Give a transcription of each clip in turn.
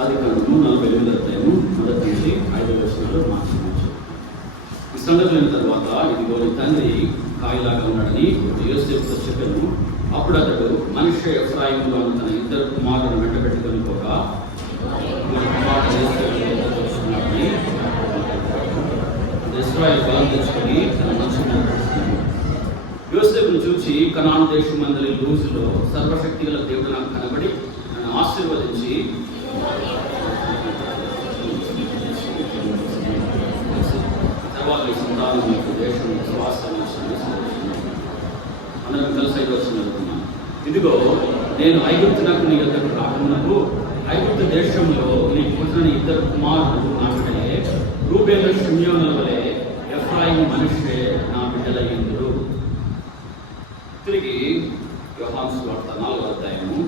ఆదికాండము 48వ అధ్యాయము 1-5 మాట్లాడవచ్చు. ఈ సంగతులైన తర్వాత ఇదిగో నీ తండ్రి కాయలాగా ఉన్నాడని యోసేపుతో చెప్పాను. అప్పుడు అతడు మనిషి ఎఫ్రాయిములో తన ఇద్దరు కుమారులను వెంట పెట్టుకొని పోగా ఇశ్రాయేలు బలం తెచ్చుకొని తన మనుషులను యోసేపును చూచి కనాను దేశం అందరి లూజులో సర్వశక్తి గల దేవుడు నాకు కనబడి నన్ను ఆశీర్వదించి తర్వాత ఈ సంతానం మీకు దేశం స్వాస్థాన్ని అందరం కలిసి వచ్చిన ఇదిగో నేను ఐగుప్తునకు నీ యొద్దకు రాకున్నప్పుడు ఐగుప్తు దేశంలో నీ పుట్టిన ఇద్దరు కుమారులు నా బిడ్డలే, రూబేలు షిమ్యోనుల వలె ఎఫ్రాయిము మనిషే నా బిడ్డలయ్యిందురు. తిరిగి యోహాను సువార్త 4వ అధ్యాయము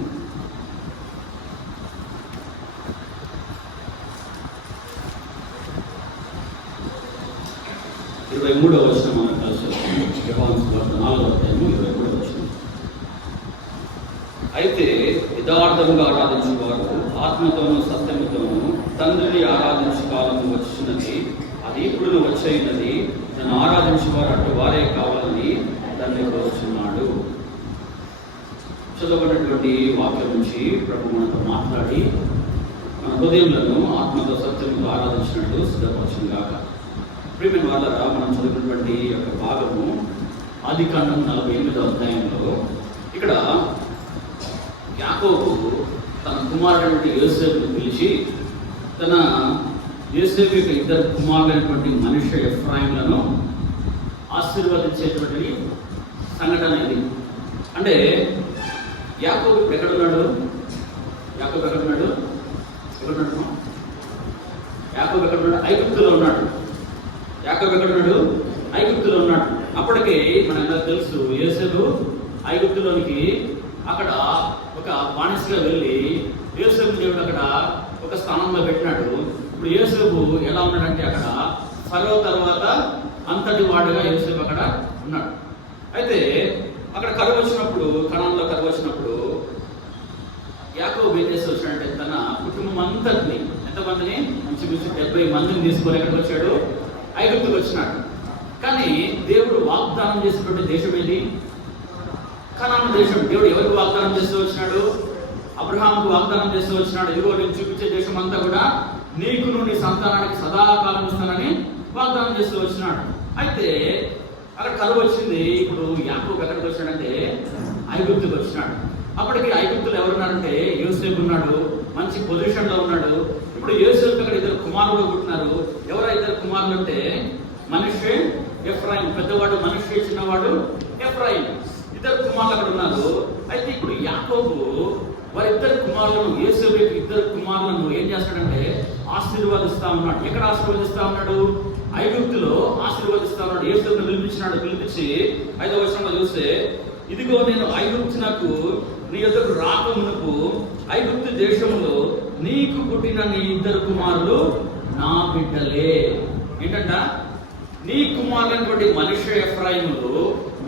23వ వచనం మనం కలిసి యోహాను సువార్త 4వ అధ్యాయము 23వ వచనం. అయితే యథార్థంగా ఆరాధించేవారు ఆత్మతోనూ సత్యముతోనూ తండ్రిని ఆరాధించే కాలము వచ్చినది, అది ఇప్పుడు వచ్చేది. నన్ను ఆరాధించేవారు అటు వారే కావాలని తండ్రి కోరుచున్నాడు. చదవబడినటువంటి వాక్యం నుంచి ప్రభు మనతో మాట్లాడి మన హృదయంలో ఆత్మతో సత్యంతో ఆరాధించినట్టు సిద్ధపరచును గాక. ప్రియమైన వాళ్ళరా, మనం చదివినటువంటి యొక్క భాగము ఆదికాండం 48వ అధ్యాయంలో ఇక్కడ యాకోబు తన కుమారుడైనటువంటి యోసేపును పిలిచి తన యోసేపు యొక్క ఇద్దరు కుమారులైనటువంటి మనిషి ఎఫ్రాయిములను ఆశీర్వదించేటువంటి సంఘటన ఇది. అంటే యాకోబు ఎక్కడున్నాడు? యాకోబు ఎక్కడున్నాడు? యాకోబు ఎక్కడున్నాడు? ఐగుప్తులో ఉన్నాడు. యాకోబు ఎక్కడున్నాడు? ఐగుప్తులో ఉన్నాడు. అప్పటికే మనందరూ తెలుసు, యోసేపు ఐగుప్తులోనికి అక్కడ ఒక బానిసగా వెళ్ళి యోసేపు దేవుడు అక్కడ ఒక స్థానంలో పెట్టినాడు. ఇప్పుడు యోసేపు ఎలా ఉన్నాడంటే అక్కడ ఫరో తర్వాత అంతటి వాడుగా యోసేపు అక్కడ ఉన్నాడు. అయితే అక్కడ కరువు వచ్చినప్పుడు, కనాన్లో కరువు వచ్చినప్పుడు యాకోబు ఏం చేసి వచ్చాడంటే తన కుటుంబం అంతటిని, ఎంతమందిని, మంచి 70 మందిని తీసుకొని ఎక్కడికి వచ్చాడు? ఐగుప్తుకు వచ్చినాడు. కానీ దేవుడు వాగ్దానం చేసినటువంటి దేశం ఏది? కనాను దేశం. దేవుడు ఎవరికి వాగ్దానం చేస్తూ వచ్చినాడు? అబ్రహాముకు వాగ్దానం చేస్తూ వచ్చినాడు. ఇదిగో నేను చూపించే దేశం అంతా కూడా నీకును నీ సంతానానికి సదాకాలం ఇస్తానని వాగ్దానం చేస్తూ వచ్చినాడు. అయితే అక్కడ కరువు వచ్చింది. ఇప్పుడు యాకోబు ఎక్కడికి వచ్చాడంటే ఐగుప్తుకు వచ్చినాడు. అప్పటికి ఐగుప్తులు ఎవరున్నారంటే యోసేపు ఉన్నాడు, మంచి పొజిషన్లో ఉన్నాడు. ఇప్పుడు యోసేపు అక్కడ ఇద్దరు కుమారులు పుట్టినారు. ఎవరు ఇద్దరు కుమారులు అంటే మనిషి, ఎఫ్రాయిం. పెద్దవాడు మనిషి, చిన్నవాడు ఎఫ్రాయిం. ఇద్దరు కుమారులు అక్కడ ఉన్నారు. అయితే ఇప్పుడు యాకోబు వారిద్దరు కుమారులను, యోసేపు యొక్క ఇద్దరు కుమారులను ఏం చేస్తాడంటే ఆశీర్వదిస్తా ఉన్నాడు. ఎక్కడ ఆశీర్వదిస్తా ఉన్నాడు? ఐగుప్తులో ఆశీర్వదిస్తా ఉన్నాడు. యోసేపును పిలిపించి 5వ వచనంలో చూస్తే, ఇదిగో నేను ఐగుప్తునకు నీ యొద్దకు రాకమునుపు ఐగుప్తు దేశంలో నీకు పుట్టిన నీ ఇద్దరు కుమారులు నా బిడ్డలే. ఏంటంట? నీ కుమారులైనటువంటి మనిషి ఎఫ్రాయిములు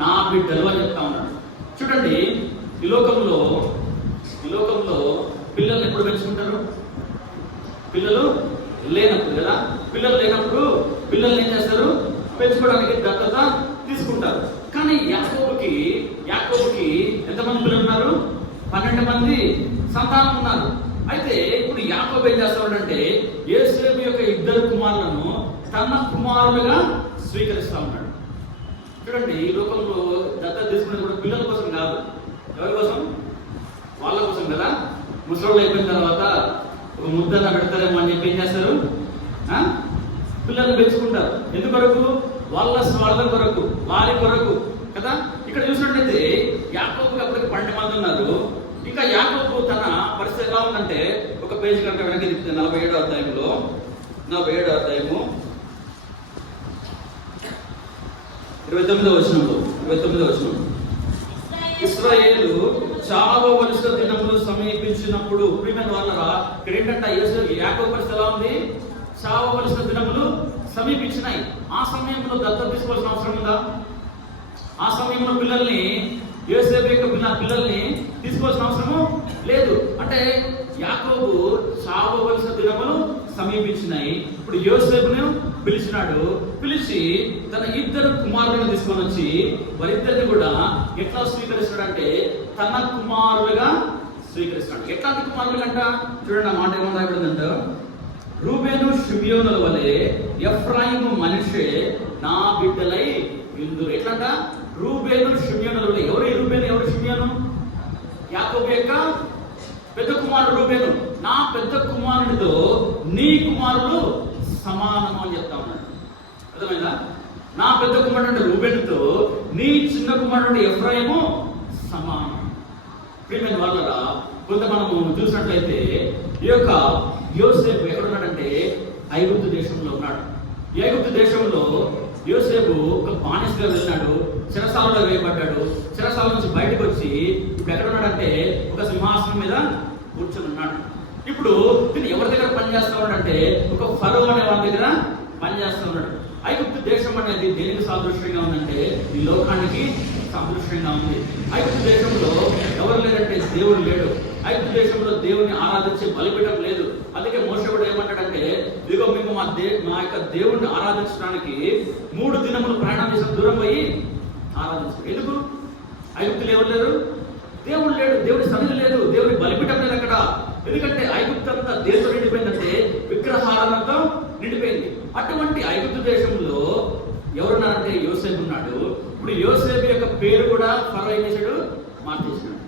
నా బిడ్డలు అని చెప్తా ఉన్నాడు. చూడండి, ఈ లోకంలో పిల్లల్ని ఎప్పుడు పెంచుకుంటారు? పిల్లలు లేనప్పుడు కదా. పిల్లలు లేనప్పుడు పిల్లల్ని ఏం చేస్తారు? పెంచుకోవడానికి దత్తత తీసుకుంటారు. కానీ యాకోబుకి ఎంతమంది పిల్లలు ఉన్నారు? 12 మంది సంతానం ఉన్నారు. అయితే ఇప్పుడు యాకోబు ఏం చేస్తాడంటే యోసేపు యొక్క ఇద్దరు కుమారులను తన కుమారులుగా స్వీకరిస్తా ఉన్నాడు. చూడండి, ఈ లోకంలో దత్తత తీసుకునేది కూడా పిల్లల కోసం కాదు. ఎవరి కోసం? వాళ్ళ కోసం కదా. ముసలోళ్ళు అయిపోయిన తర్వాత ఒక ముద్దన పెడతారేమో అని చెప్పి ఏం చేస్తారు? పిల్లల్ని పెంచుకుంటారు. ఎందుకొరకు? వాళ్ళ స్వార్థం కొరకు, వారి కొరకు కదా. ఇక్కడ చూసినట్లయితే యాకోబుకి అప్పటికి 12 మంది ఉన్నారు. ఇంకా యాకోబు తన పరిస్థితి ఎలా ఉందంటే, ఒక పేజీ కనుక వెనక్కి తిప్పితే 47వ అధ్యాయంలో 47వ అధ్యాయము 29వ వచనం, ఇశ్రాయేలు చావవలసిన దినములు సమీపించినప్పుడు. ప్రియమైన వాళ్ళరా, ఇక్కడ ఏంటంటే యాకోబు పరిస్థితి ఎలా ఉంది? చావవలసిన దినములు సమీపించినాయి. ఆ సమయంలో దత్తత తీసుకోవాల్సిన అవసరం ఉందా? ఆ సమయంలో పిల్లల్ని, యోసేపు యొక్క పిల్లల్ని తీసుకోవాల్సిన అవసరము లేదు. అంటే యాకోబు చావవలసిన దినములు సమీపించినాయి. ఇప్పుడు యోసేపును పిలిచి తన ఇద్దరు కుమారులను తీసుకొని వచ్చి వారిద్దరిని కూడా ఎట్లా స్వీకరిస్తాడంటే తన కుమారులుగా స్వీకరిస్తాడు. ఎట్లాంటి కుమారులు అంట చూడండి, ఆ మాట ఏమన్నా రాయబడిందంట, రూబేను షిమ్యోనుల వలె ఎఫ్రాయిము మనిషే నా బిడ్డలై ఇందురు. ఎట్లంట? రూబేను షిమ్యోనుల వలె. ఎవరు ఈ రూబేను, ఎవరు షిమ్యోను? యాకోబు యొక్క పెద్ద కుమారుడు రూబేను. నా పెద్ద కుమారుడితో నీ కుమారుడు సమానము అని చెప్తా ఉన్నాడు. అర్థమైందా? నా పెద్ద కుమారుడు రూబేనుతో నీ చిన్న కుమారుడు ఎఫ్రాయిము సమానం. ప్రియమైన వాళ్ళరా, కొంత మనము చూసినట్లయితే ఈ యొక్క యోసేపు ఎక్కడున్నాడంటే ఐగుప్తు దేశంలో ఉన్నాడు. ఈ ఐగుప్తు దేశంలో యోసేపు ఒక బానిసగా వెళ్ళినాడు, చెరసాలలో వేయబడ్డాడు. చెరసాల నుంచి బయటకు వచ్చి ఇప్పుడు ఎక్కడున్నాడంటే ఒక సింహాసనం మీద కూర్చొని ఉన్నాడు. ఇప్పుడు దీన్ని ఎవరి దగ్గర పనిచేస్తా ఉన్నాడంటే ఒక ఫరో అనే వారి దగ్గర పనిచేస్తా ఉన్నాడు. ఐగుప్తు దేశం అనేది దేనికి సాదృశ్యంగా ఉందంటే ఈ లోకానికి సాదృశ్యంగా ఉంది. ఐగుప్తు దేశంలో ఎవరు లేదంటే దేవుడు లేడు. ఐగుప్తు దేశంలో దేవుడిని ఆరాధించే బలిపీఠం లేదు. అందుకే మోషే కూడా ఏమంటాడంటే, ఇదిగో మేము మా యొక్క దేవుడిని ఆరాధించడానికి 3 దినములు ప్రయాణం చేసిన దూరం పోయి ఆరాధించారు. ఎందుకు? ఐగుప్తులు ఎవరు లేరు, దేవుడు లేడు, దేవుడి సన్నిధి లేదు, దేవుడి బలిపీఠం లేదు అక్కడ. ఎందుకంటే ఐగుప్తు అంతా దేశం నిండిపోయిందంటే విగ్రహాలతో నిండిపోయింది. అటువంటి ఐగుప్తు దేశంలో ఎవరున్నారంటే యోసేపు ఉన్నాడు. ఇప్పుడు యోసేపు యొక్క పేరు కూడా ఫరో ఏం చేశాడు, మార్చేసినాడు.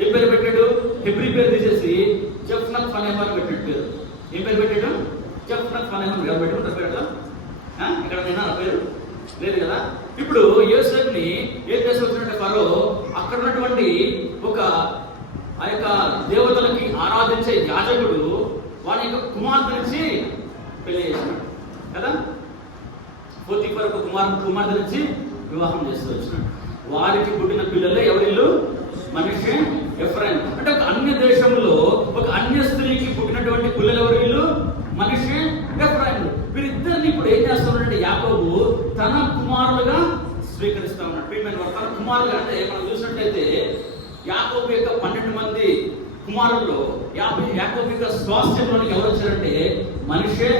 ఏం పేరు పెట్టాడు? హెబ్రీ పేరు తీసేసి జఫ్నత్ ఫనేహర్ పెట్టాడు పేరు. ఏం పేరు పెట్టాడు? జఫ్నత్ ఫనేహర్. ఎవరు పెట్టుకుంటారు పేరు? ఇక్కడ నేను ఆ పేరు లేదు కదా. ఇప్పుడు యోసేపుని ఏం చేసి వచ్చినట్టు ఫరో అక్కడ ఉన్నటువంటి ఒక ఆ యొక్క దేవతలకి ఆరాధించే యాజకుడు వాని యొక్క కుమార్తె నుంచి పెళ్లి చేసినాడు కదా. పోతీఫర్ ఒక కుమార్తె నుంచి వివాహం చేస్తూ వచ్చినాడు. వారికి పుట్టిన పిల్లలే ఎవరిల్లు? మనిషి, ఎఫ్రాయిం. అంటే ఒక అన్య దేశంలో ఒక అన్య స్త్రీకి పుట్టినటువంటి పిల్లలు ఎవరు? వీళ్ళు మనిషి, ఎఫ్రాయిం. వీరిద్దరిని ఇప్పుడు ఏం చేస్తున్నాడంటే యాకోబు తన కుమారులుగా స్వీకరిస్తా ఉన్నాడు. తన కుమారులుగా అంటే మనం చూసినట్లయితే యాకోబు యొక్క 12 మంది కుమారుల్లో యాకోబు యొక్క స్వాస్థ్యంలోనికి ఎవరు వచ్చారంటే మనిషే,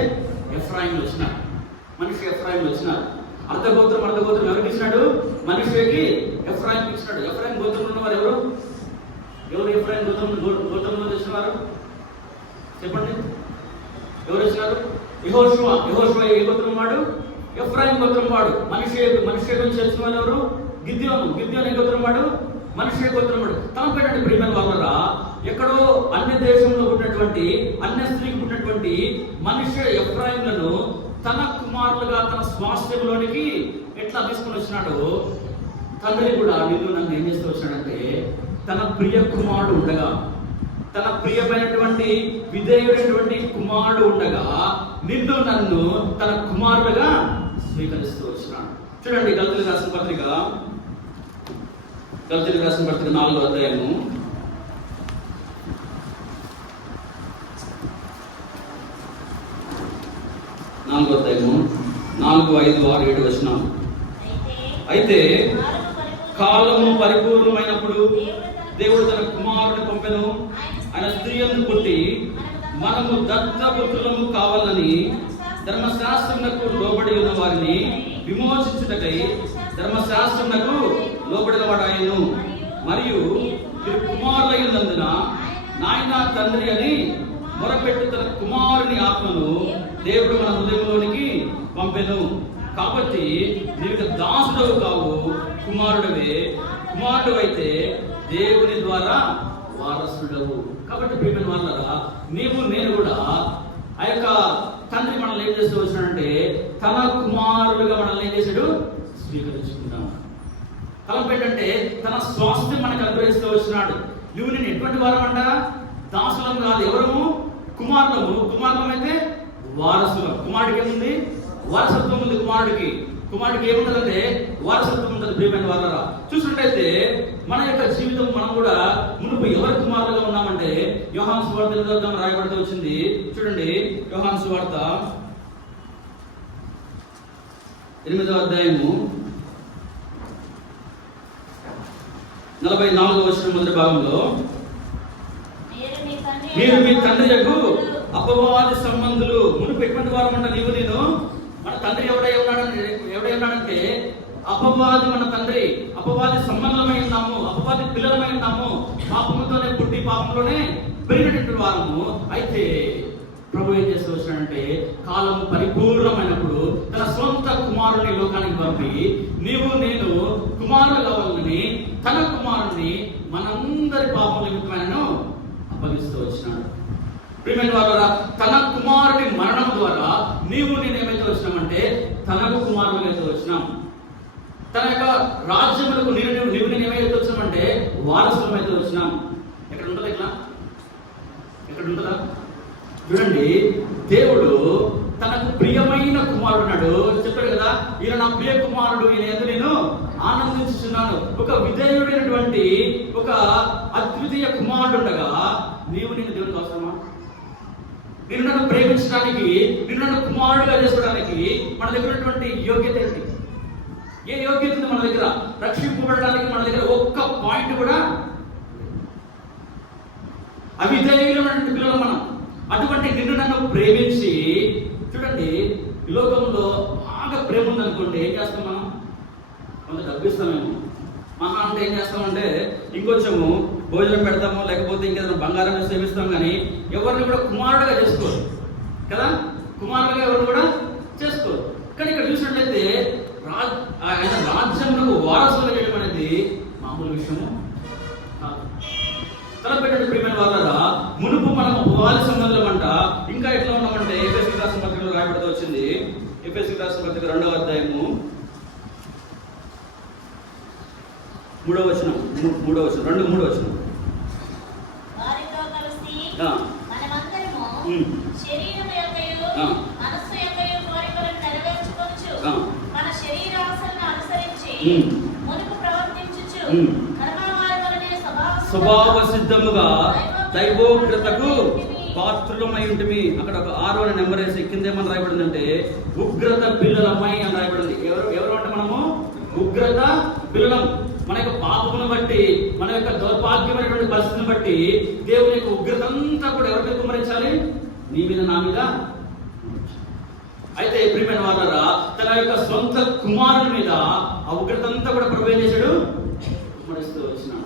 ఎఫ్రాయిం వచ్చినారు. అర్ధగోత్రం ఎవరికి ఇచ్చినాడు? మనిషికి, ఎఫ్రాయిం ఇచ్చినాడు. ఎఫ్రాయిం గోత్రంలో ఉన్నవారు ఎవరు? ఎఫ్రాయిం గోత్రంలో తెచ్చినవారు చెప్పండి, ఎవరు వచ్చినారు? యెహోషువ ఏ గోత్రం వాడు? ఎఫ్రాయిం గోత్రం వాడు. మనిషి నుంచి వచ్చిన వాళ్ళు ఎవరు? గిద్యోను ఏ గోత్రం వాడు? మనిషి గోత్రం వాడు. తన పెట్టండి ప్రియమైన వాళ్ళరా, ఎక్కడో అన్య దేశంలో పుట్టినటువంటి అన్య స్త్రీకి పుట్టినటువంటి మనిషి ఎఫ్రాయింలను తన కుమారులుగా తన స్వాస్థ్యంలోనికి ఎట్లా తీసుకుని వచ్చినాడో తండ్రి కూడా నిన్ను నన్ను ఏం చేస్తూ వచ్చినాడంటే తన ప్రియ కుమారుడు ఉండగా, తన ప్రియమైనటువంటి విధేయుడైనటువంటి కుమారుడు ఉండగా నిన్ను నన్ను తన కుమారులుగా స్వీకరిస్తూ వచ్చినాడు. చూడండి, గలతీయులకు రాసిన పత్రిక 4వ అధ్యాయము 4, 5, 6, 7 వచనం. అయితే కాలము పరిపూర్ణమైనప్పుడు దేవుడు తన కుమారుని పంపెను. ఆయన స్త్రీలను పుట్టి మనము దత్తపుత్రులము కావాలని ధర్మశాస్త్రమునకు లోబడి ఉన్న వారిని విమోచించుటకై ధర్మశాస్త్రమునకు లోబడిన వాడాయను. మరియు మీరు కుమారులైనందున నాయన తండ్రి అని మొరపెట్టు తన కుమారుని ఆత్మను దేవుడు మన హృదయంలోనికి పంపెను. కాబట్టి నీకు దాసుడవు కావు, కుమారుడవే. కుమారుడు అయితే దేవుని ద్వారా వారసుడవు. కాబట్టి ప్రియమైన వాళ్ళరా, నేను కూడా ఆ యొక్క తండ్రి మనల్ని ఏం చేస్తూ వచ్చినాడంటే తన కుమారులుగా మనల్ని ఏం చేశాడు? స్వీకరించుకున్నాము. తలపెట్టంటే తన స్వాస్థ్యం మనకు అనుగ్రహిస్తూ వచ్చినాడు. నువ్వు నేను ఎటువంటి వారం అంట? దాసులం కాదు, ఎవరము? కుమారులం అయితే వారసులం. కుమారుడికి ఏముంది? వారసత్వం ఉంది. కుమారుడికి ఏముంటుందంటే వారసత్వం ఉంటుంది. ప్రియమైన వాళ్ళరా, చూసినట్టయితే మన యొక్క జీవితం మనం కూడా మునుపు ఎవరి కుమారులుగా ఉన్నామంటే యోహాను సువార్త రాయబడుతూ వచ్చింది. చూడండి, యోహాను సువార్త 8వ అధ్యాయము 44వ వచనం మొదటి భాగంలో, మీరు మీ తండ్రి యొక్క అపవాది సంబంధులు. మునుపు ఎటువంటి వారమంట నీవు నేను? మన తండ్రి ఎవడై ఉన్నాడంటే అపవాది మన తండ్రి. అపవాది సంబంధమై ఉన్నాము, అపవాది పిల్లలమై ఉన్నాము. పాపముతోనే పుట్టి పాపంలోనే పెరిగినటువంటి వారము. అయితే ప్రభు ఏం చేస్తూ వచ్చినాడంటే కాలం పరిపూర్ణమైనప్పుడు తన సొంత కుమారుని లోకానికి పంపి నీవు నేను కుమారులు కావాలని తన కుమారుని మనందరి పాపం నిమిత్తమైనను అప్పగిస్తూ వచ్చినాడు. ప్రియమైన వారులారా, తన కుమారుని మరణం ద్వారా నీవు నేను ఏమైతే వచ్చినామంటే తనకు కుమారులైతే వచ్చినాం. తన యొక్క రాజ్యములకు నీవు నేను ఏమైతే వచ్చినామంటే వారసులం అయితే వచ్చినాం. ఎక్కడ ఉంటుందా? ఎక్కడ ఉంటుందా? చూడండి, దేవుడు తనకు ప్రియమైన కుమారుడు ఉన్నాడు. చెప్పాడు కదా, ఈయన నా ప్రియ కుమారుడు, ఈయన ఎందుకు నేను ఆనందించుచున్నాను. ఒక విధేయుడైనటువంటి ఒక అద్వితీయ కుమారుడు ఉండగా నీవు నేను దేవునికి అవసరమా? నిన్ను నన్ను ప్రేమించడానికి, నిన్ను నన్ను కుమారుడుగా చేసుకోవడానికి మన దగ్గర ఉన్నటువంటి యోగ్యత ఏంటి? ఏ యోగ్యత ఉంది మన దగ్గర? రక్షింపబడడానికి మన దగ్గర ఒక్క పాయింట్ కూడా. అవిధేయులైనటువంటి పిల్లలు మనం. అటువంటి నిన్ను నన్ను ప్రేమించి, చూడండి, ఈ లోకంలో బాగా ప్రేమ ఉందనుకోండి, ఏం చేస్తాం మనం? కొంత డబ్బు ఇస్తామేమో. మహా అంటే ఏం చేస్తామంటే ఇంకొంచెము భోజనం పెడతాము, లేకపోతే ఇంకేదైనా బంగారం సేవిస్తాం. కానీ ఎవరిని కూడా కుమారుడుగా చేసుకోరు కదా, కుమారుడుగా ఎవరిని కూడా చేసుకోరు. కానీ ఇక్కడ చూసినట్లయితే ఆయన రాజ్యంలో వారసులు వేయడం అనేది మామూలు విషయము కాదు. తలపెట్టిన ప్రియమైన వాళ్ళ మునుపు మనం అపవాది సంబంధం అంట. ఇంకా ఎట్లా ఉన్నామంటే ఎఫెసీయులకు రాసిన పత్రికలో రాయబడుతూ వచ్చింది. ఎఫెసీయులకు రాసిన పత్రిక 2వ అధ్యాయము 3వ వచనం. 3వ వచనం. వారితో కలిసి మనమందరము శరీరము యొక్కయు మనస్సు యొక్కయు కోరికలను నెరవేర్చుకొనుచు మన శరీరాశలను అనుసరించి మునుపు ప్రవర్తించుచు స్వభావ సిద్ధముగా దైవోగ్రతకు పాత్రులమై ఉంటుంది. అక్కడ ఒక 6వ నెంబర్ వేసి కింద ఏమని రాయబడిందంటే ఉగ్రత పిల్లలమై అని రాయబడింది. ఎవరు అంటే మనము ఉగ్రత పిల్లలం. మన యొక్క పాపమును బట్టి, మన యొక్క దౌర్భాగ్యమైనటువంటి పరిస్థితిని బట్టి దేవుని యొక్క ఉగ్రత అంతా కూడా ఎవరి మీద కుమ్మరించాలి? నీ మీద, నా మీద. అయితే ప్రియమైన వారలారా, తన యొక్క సొంత కుమారుని మీద ఆ ఉగ్రత అంతా కూడా ప్రభు ఏం చేశాడు? కుమ్మరిస్తూ వచ్చినాడు.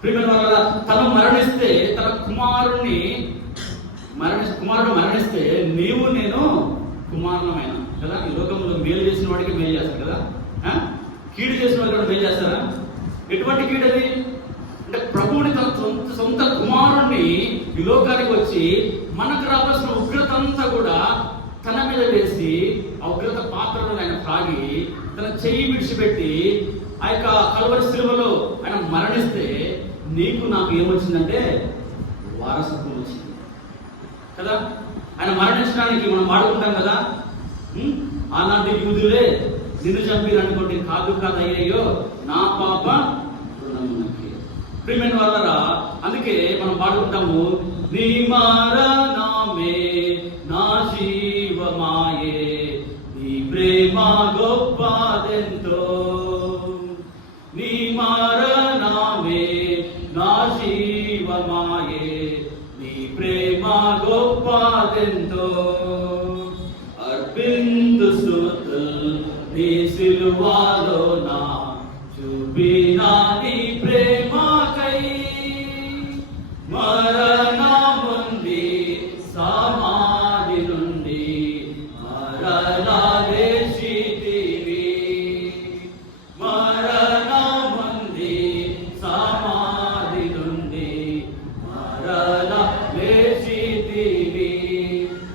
ప్రియమైన వారలారా, తను మరణిస్తే, తన కుమారుడు మరణిస్తే నీవు నేను కుమారులమైన కదా. ఈ లోకంలో మేలు చేసిన వాడికి మేలు చేస్తారు కదా, కీడు చేసిన వాడికి కూడా మేలు చేస్తారా? ఎటువంటి కీడు అది అంటే ప్రభువుని తన సొంత కుమారుణ్ణి ఈ లోకానికి వచ్చి మనకు రావాల్సిన ఉగ్రత అంతా కూడా తన మీద వేసి ఆ ఉగ్రత పాత్రలో ఆయన తాగి తన చెయ్యి విడిచిపెట్టి ఆ యొక్క కల్వరి శిలువలో ఆయన మరణిస్తే నీకు నాకు ఏమొచ్చిందంటే వారసత్వం వచ్చింది కదా. ఆయన మరణించడానికి మనం వాడుకుంటాం కదా, ఆనాటి యూదులే నిన్ను చంపిరు అనుకోండి, కాదు అయ్యయ్యో నా పాప రుణమునకి. ప్రియమైన వాళ్ళరా, అందుకే మనం పాడుకుంటాము, నీ మరణమే నా జీవమాయే, నీ ప్రేమ గొప్పదెంతో, నీ మరణమే నా జీవమాయే, నీ ప్రేమ గొప్పదెంతో, అర్పింతు స్తుతులు నీ సిలువలో నా చూపినా నీ ప్రేమకై, మరణముంది సమాధి నుండి మరలా లేచితివి, మరణముంది సమాధి నుండి మరలా లేచితివి.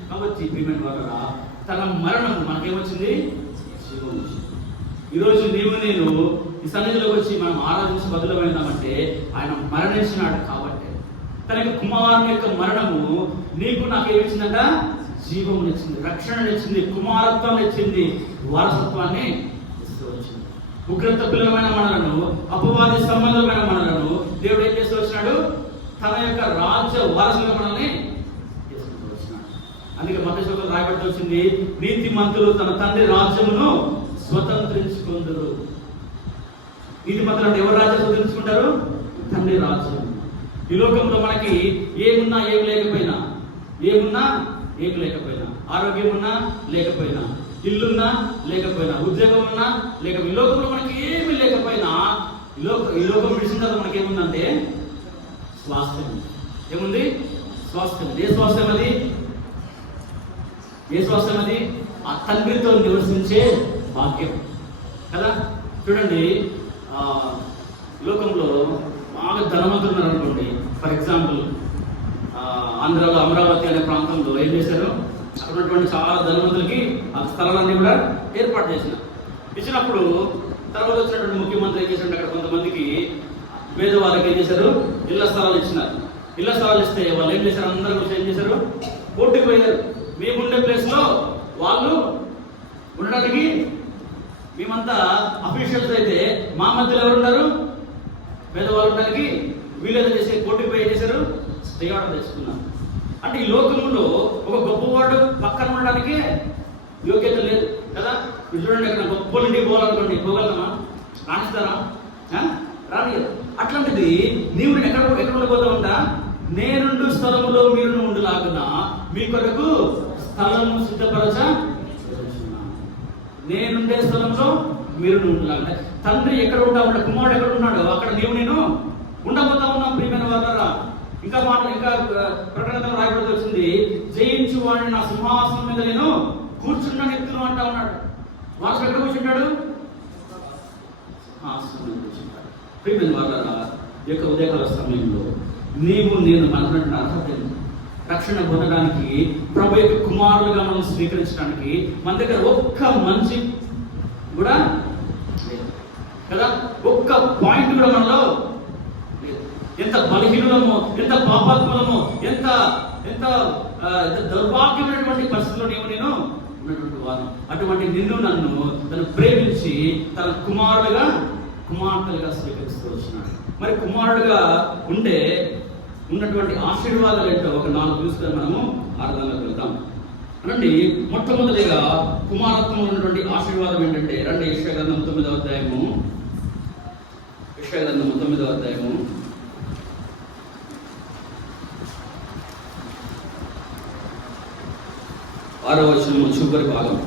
కాబట్టి ప్రియమైన వారలారా, తన మరణం మనకేమొచ్చింది? జీవం వచ్చింది. ఈరోజు నీవు నేను ఈ సన్నిధిలోకి వచ్చి మనం ఆరాధించి బదులమైందామంటే ఆయన మరణించినాడు కాబట్టి. తన యొక్క కుమారుని యొక్క మరణము నీకు నాకేమిచ్చిందంట? జీవమునిచ్చింది, రక్షణనిచ్చింది, కుమారత్వాన్ని ఇచ్చింది, వారసత్వాన్ని ఇస్తూ వచ్చింది. ఉగ్రత పిల్లలమైన మనలను, అపవాది సంబంధమైన మనలను దేవుడు ఏం చేస్తూ వచ్చినాడు? తన యొక్క రాజ్య వారసులుగా మనల్ని చేసుకుంటూ వచ్చినాడు. అందుకే మత్తయి రాయబడుతూ వచ్చింది, నీతిమంతులు తన తండ్రి రాజ్యమును స్వతంత్రించుకుందరు. నీతిమంతులు అంటే ఎవరు రాజ్యం స్వతంత్రించుకుంటారు? తండ్రి రాజ్యం. ఈ లోకంలో మనకి ఏమున్నా ఏమి లేకపోయినా, ఏమున్నా ఏమి లేకపోయినా, ఆరోగ్యం ఉన్నా లేకపోయినా, ఇల్లున్నా లేకపోయినా, ఉద్యోగం ఉన్నా లేకపోయినా, ఈ లోకంలో మనకి ఏమి లేకపోయినా, ఈ లోకం విడిచిన తర్వాత మనకి ఏముందంటే స్వాస్థ్యం. ఏముంది? స్వాస్థ్యం. ఏ స్వాస్థ్యం అది? ఏ స్వాస్థ్యం అది? ఆ తండ్రితో నివసించే భాగ్యం కదా. చూడండి, లోకంలో బాగా ధనవంతులు ఉన్నారు అనుకోండి. ఫర్ ఎగ్జాంపుల్ ఆంధ్రాలో అమరావతి అనే ప్రాంతంలో ఏం చేశారు, అక్కడ ఉన్నటువంటి చాలా ధనవంతులకి ఆ స్థలాలన్నీ కూడా ఏర్పాటు ఇచ్చినప్పుడు తర్వాత వచ్చినటువంటి ముఖ్యమంత్రి ఏం చేశారు, అక్కడ కొంతమందికి పేదవాళ్ళకి ఏం చేశారు, ఇళ్ల స్థలాలు ఇచ్చినారు. ఇళ్ల స్థలాలు ఇస్తే వాళ్ళు ఏం చేశారు, అందరూ వచ్చి ఏం చేశారు, పోటీకి పోయారు. మేముండే ప్లేస్ లో వాళ్ళు ఉండడానికి, మేమంతా అఫీషియల్స్ అయితే మా మధ్యలో ఎవరున్నారు, పేదవాళ్ళు ఉండడానికి వీళ్ళేదో చేసే పోటీకి పోయి ఏం చేశారు, స్టే ఆర్డర్ తెచ్చుకున్నారు. అంటే ఈ లోకంలో ఒక గొప్పవాడు పక్కన ఉండడానికి యోగ్యత లేదు కదా. మీరు చూడండి, అక్కడ గొప్ప ఇంటికి పోవాలనుకోండి, పోగలమా? రాణిస్తారా? రానియరు. అట్లాంటిది నీవు ఎక్కడ ఉండిపోతా ఉంటా, నేనుండు స్థలములో మీరు ఉండులాగున మీ కొరకు స్థలము సిద్ధపరచ, నేనుండే స్థలంలో మీరు ఉండులాగున. తండ్రి ఎక్కడ ఉంటా ఉన్నాడు, కుమారుడు ఎక్కడ ఉన్నాడో అక్కడ నేను ఉండబోతా ఉన్నాం. ప్రియమైన వాళ్ళరా, ఇంకా ప్రకటన రాయబడి వచ్చింది, జయించు వాడిని నా సింహాసనం మీద నేను కూర్చున్న వ్యక్తులు అంటా ఉన్నాడు. వాసు ఎక్కడ కూర్చుంటాడు? కూర్చుంటాడు. ప్రియమైన వాళ్ళరా, ఈ యొక్క ఉదయకాల సమయంలో నీవు నేను మనకున్న అర్హత రక్షణ పొందడానికి, ప్రభు యొక్క కుమారులుగా మనం స్వీకరించడానికి మన దగ్గర ఒక్క మంచి కూడా లేదు కదా. ఒక్క పాయింట్ కూడా మనలో లేదు. ఎంత బలహీనమో, ఎంత పాపాత్మలమో, ఎంత ఎంత దౌర్భాగ్యమైనటువంటి పరిస్థితుల్లో నేను ఉన్నటువంటి వారు. అటువంటి నిన్ను నన్ను తను ప్రేమించి తన కుమార్తెలుగా స్వీకరిస్తూ వచ్చినాడు. మరి కుమారుడుగా ఉన్నటువంటి ఆశీర్వాదాలు ఏంటో ఒక 4 చూసుకొని మనము ఆరాధనలోకి వెళ్తాం. రండి, మొట్టమొదటిగా కుమారత్వం ఉన్నటువంటి ఆశీర్వాదం ఏంటంటే, రండి యెషయా గ్రంథం 9వ అధ్యాయము, యెషయా గ్రంథం 9వ అధ్యాయము 6వ వచనం చివరి భాగం.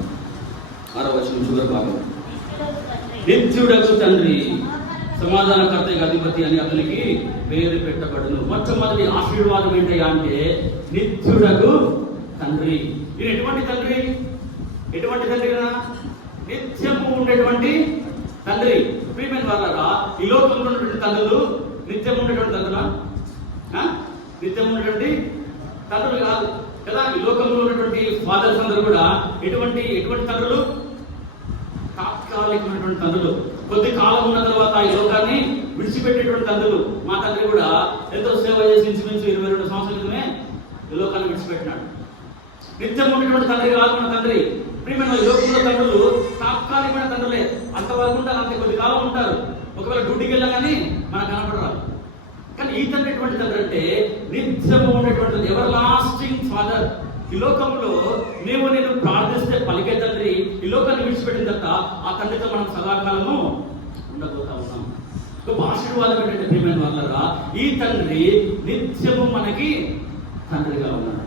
6వ వచనం చివరి భాగం. నిత్యుడకు తండ్రి, సమాధానకర్త, అధిపతి అని అతనికి పేరు పెట్టబడును. మొట్టమొదటి ఆశీర్వాదం ఏంటయ్యా అంటే, నిత్యుడకు తండ్రి. ఇది ఎటువంటి తండ్రి? ఎటువంటి తండ్రినా? నిత్యము ఉండేటువంటి తండ్రి. ప్రియమైన వాళ్ళరా, ఈ లోకంలో ఉన్నటువంటి తండ్రులు నిత్యం ఉండేటువంటి తండ్రులా? నిత్యం ఉండేటువంటి తండ్రులు కాదు కదా. ఈ లోకంలో ఉన్నటువంటి ఫాదర్స్ అందరూ కూడా ఎటువంటి తండ్రులు? తాత్కాలికమైనటువంటి తండ్రులు. కొద్ది కాలం ఉన్న తర్వాత ఈ లోకాన్ని విడిచిపెట్టేటువంటి తండ్రులు. మా తండ్రి కూడా ఎంతో సేవ చేసి ఇంచుమించు 22 సంవత్సరాల క్రితమే ఈ లోకాన్ని విడిచిపెట్టినాడు. నిత్యం ఉన్నటువంటి తండ్రి కాదు మన తండ్రి. ప్రియమైన ఈ లోకంలో తండ్రులు తాత్కాలికమైన తండ్రులే. అంతవరకు ఉంటారు, అంతే కొద్ది కాలం ఉంటారు. ఒకవేళ డ్యూటీకి వెళ్ళగానే మనకు కనపడరాదు. కానీ ఈ తండ్రి ఎటువంటి తండ్రి అంటే, నిత్యము ఉండేటువంటి ఎవర్ లాస్టింగ్ ఫాదర్. ఈ లోకంలో నేను ప్రార్థిస్తే పలికే తండ్రి ఈ లోకాన్ని విడిచిపెట్టిన తర్వాత ఆ తండ్రితో మనం సదాకాలము ఉండబోతా ఉన్నాం. ఒక ఆశీర్వాదం ఏంటంటే, ప్రియమైన వాళ్ళరా, ఈ తండ్రి నిత్యము మనకి తండ్రిగా ఉన్నాడు.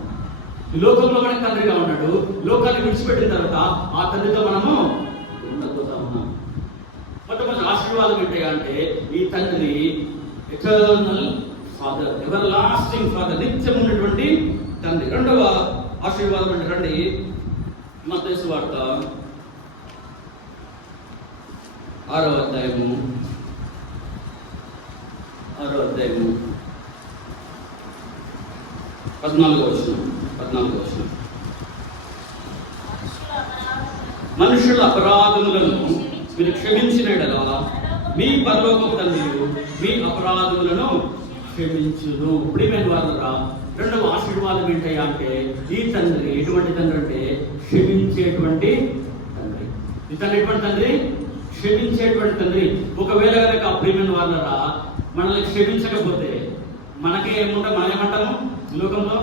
ఈ లోకంలో మనకి తండ్రిగా ఉన్నాడు. లోకాన్ని విడిచిపెట్టిన తర్వాత ఆ తండ్రితో మనము ఉండబోతా ఉన్నాం. మొట్టమొదటి ఆశీర్వాదం ఏంటి అంటే, ఈ తండ్రి eternal father, ever lasting father, నిత్యం ఉన్నటువంటి తండ్రి. రెండవ ఆశీర్వాదం అంటే, రండి మత్తయి సువార్త 6వ అధ్యాయము 14వ వచనం. మనుషుల అపరాధములను మీరు క్షమించిన యెడల మీ పరలోకపు తండ్రి మీ అపరాధములను క్షమించును. ప్రియమైన వారరా, రెండవ ఆశీర్వాదం ఏంటయ్యా అంటే, ఈ తండ్రి ఎటువంటి తండ్రి అంటే, క్షమించేటువంటి తండ్రి. ఈ తండ్రి ఎటువంటి తండ్రి? క్షమించేటువంటి తండ్రి. ఒకవేళ కనుక ప్రియమైన వారరా మనల్ని క్షమించకపోతే మనం ఏమంటాము లోకంలో?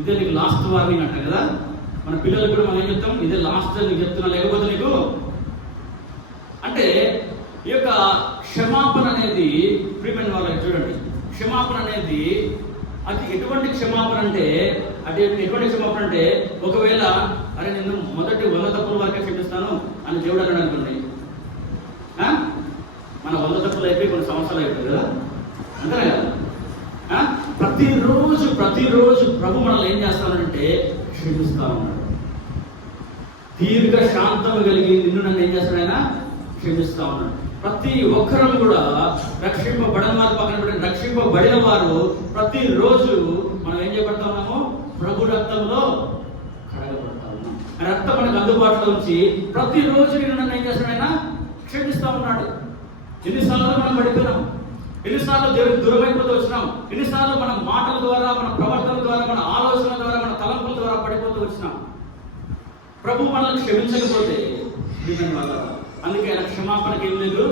ఇదే నీకు లాస్ట్ వార్నింగ్ అంట కదా. మన పిల్లలకు కూడా మనం ఏం చెప్తాం? ఇదే లాస్ట్ నీకు చెప్తున్నా, లేకపోతే నీకు అంటే ఈ యొక్క క్షమాపణ అనేది, ప్రియమైన వాళ్ళకి చూడండి, క్షమాపణ అనేది అది ఎటువంటి క్షమాపణ అంటే ఒకవేళ అరే నేను మొదటి 100 తప్పుల వరకే క్షమిస్తాను అని దేవుడు అన్నాడు అనుకోండి, మన 100 తప్పులు అయిపోయి కొన్ని సంవత్సరాలు అయిపోయి కదా, అంతనే కదా. ప్రతిరోజు ప్రభు మనల్ని ఏం చేస్తానంటే క్షమిస్తా ఉన్నాడు. దీర్ఘ శాంతం కలిగి నిన్ను నన్ను ఏం చేస్తాడు ఆయన? క్షమిస్తా ఉన్నాడు. ప్రతి ఒక్కరం కూడా రక్షింపబడిన వారు పక్కన పెట్టి రక్షింపబడిన వారు ప్రతిరోజు మనం ఏం చేయబడతా ఉన్నాము? ప్రభు రక్తంలో కడగబడతా ఉన్నాం. రక్తం మనకు అందుబాటులో ఉంచి ప్రతిరోజు నిన్ను నన్ను ఏం చేస్తాడు ఆయన? క్షమిస్తా ఉన్నాడు. ఎన్నిసార్లు మనం పడిపోయినాం, ఎన్నిసార్లు దేవుడికి దూరం అయిపోతూ వచ్చినాం, ఎన్నిసార్లు మన మాటల ద్వారా, మన ప్రవర్తన ద్వారా, మన ఆలోచన ద్వారా, మన తలంపుల ద్వారా పడిపోతూ వచ్చినాం. ప్రభు మనల్ని క్షమించకపోతే అందుకే ఆయన క్షమాపణకి ఏం లేదు,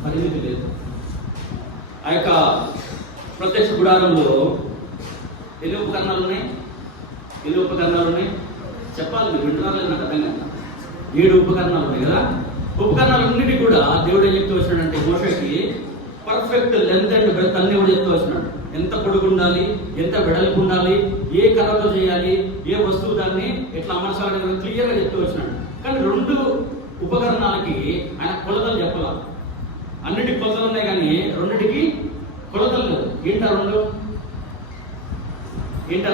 పరిమితి లేదు. ఆ యొక్క ప్రత్యక్ష గుడారంలో ఎన్ని ఉపకరణాలు ఉన్నాయి? చెప్పాలి, మీరు వింటున్నారు నాకు అర్థం కాదు. 7 ఉపకరణాలు ఉన్నాయి కదా. ఉపకరణాలన్నిటి కూడా దేవుడు ఏం చెప్తూ వచ్చినాడంటే మోషేకి పర్ఫెక్ట్ లెంత్ అండ్ బ్రెత్ అన్ని కూడా చెప్తూ వచ్చినాడు. ఎంత పొడుగు ఉండాలి, ఎంత వెడల్పు ఉండాలి, ఏ కర్రతో చేయాలి, ఏ వస్తువు దాన్ని ఎట్లా అమర్చాలని క్లియర్గా చెప్తూ వచ్చినాడు. కానీ 2 ఉపకరణాలకి ఆయన కొలతలు చెప్పాల. అన్నిటికి కొలతలు ఉన్నాయి కానీ 2టికి కొలతలు లేదు. ఏంటా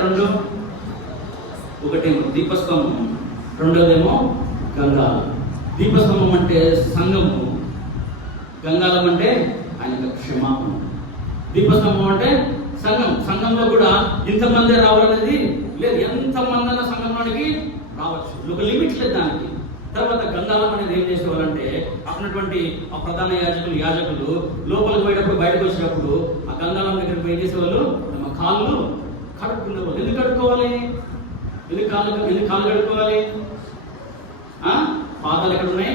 2? ఒకటేమో దీపస్తంభం, రెండోదేమో గంగాలం. దీపస్తంభం అంటే సంఘము, గంగాలం అంటే ఆయన క్షమాపణ. దీపస్తంభం అంటే సంఘంలో కూడా ఇంతమంది రావాలనేది లేదు, ఎంతమంది అన్న సంఘంలోనికి రావచ్చు, ఒక లిమిట్ లేదు దానికి. తర్వాత గంగాలం అనేది ఏం చేసేవాళ్ళంటే అక్కడటువంటి ఆ ప్రధాన యాజకులు లోపలికి పోయేటప్పుడు బయటకు వచ్చినప్పుడు ఆ గంగాలం దగ్గరికి ఏం చేసేవాళ్ళు? తమ కాళ్ళు కడుక్కునేవాళ్ళు. ఎందుకు కడుక్కోవాలి? ఎందుకు కాళ్ళు కడుక్కోవాలి? పాదాలు ఎక్కడ ఉన్నాయి?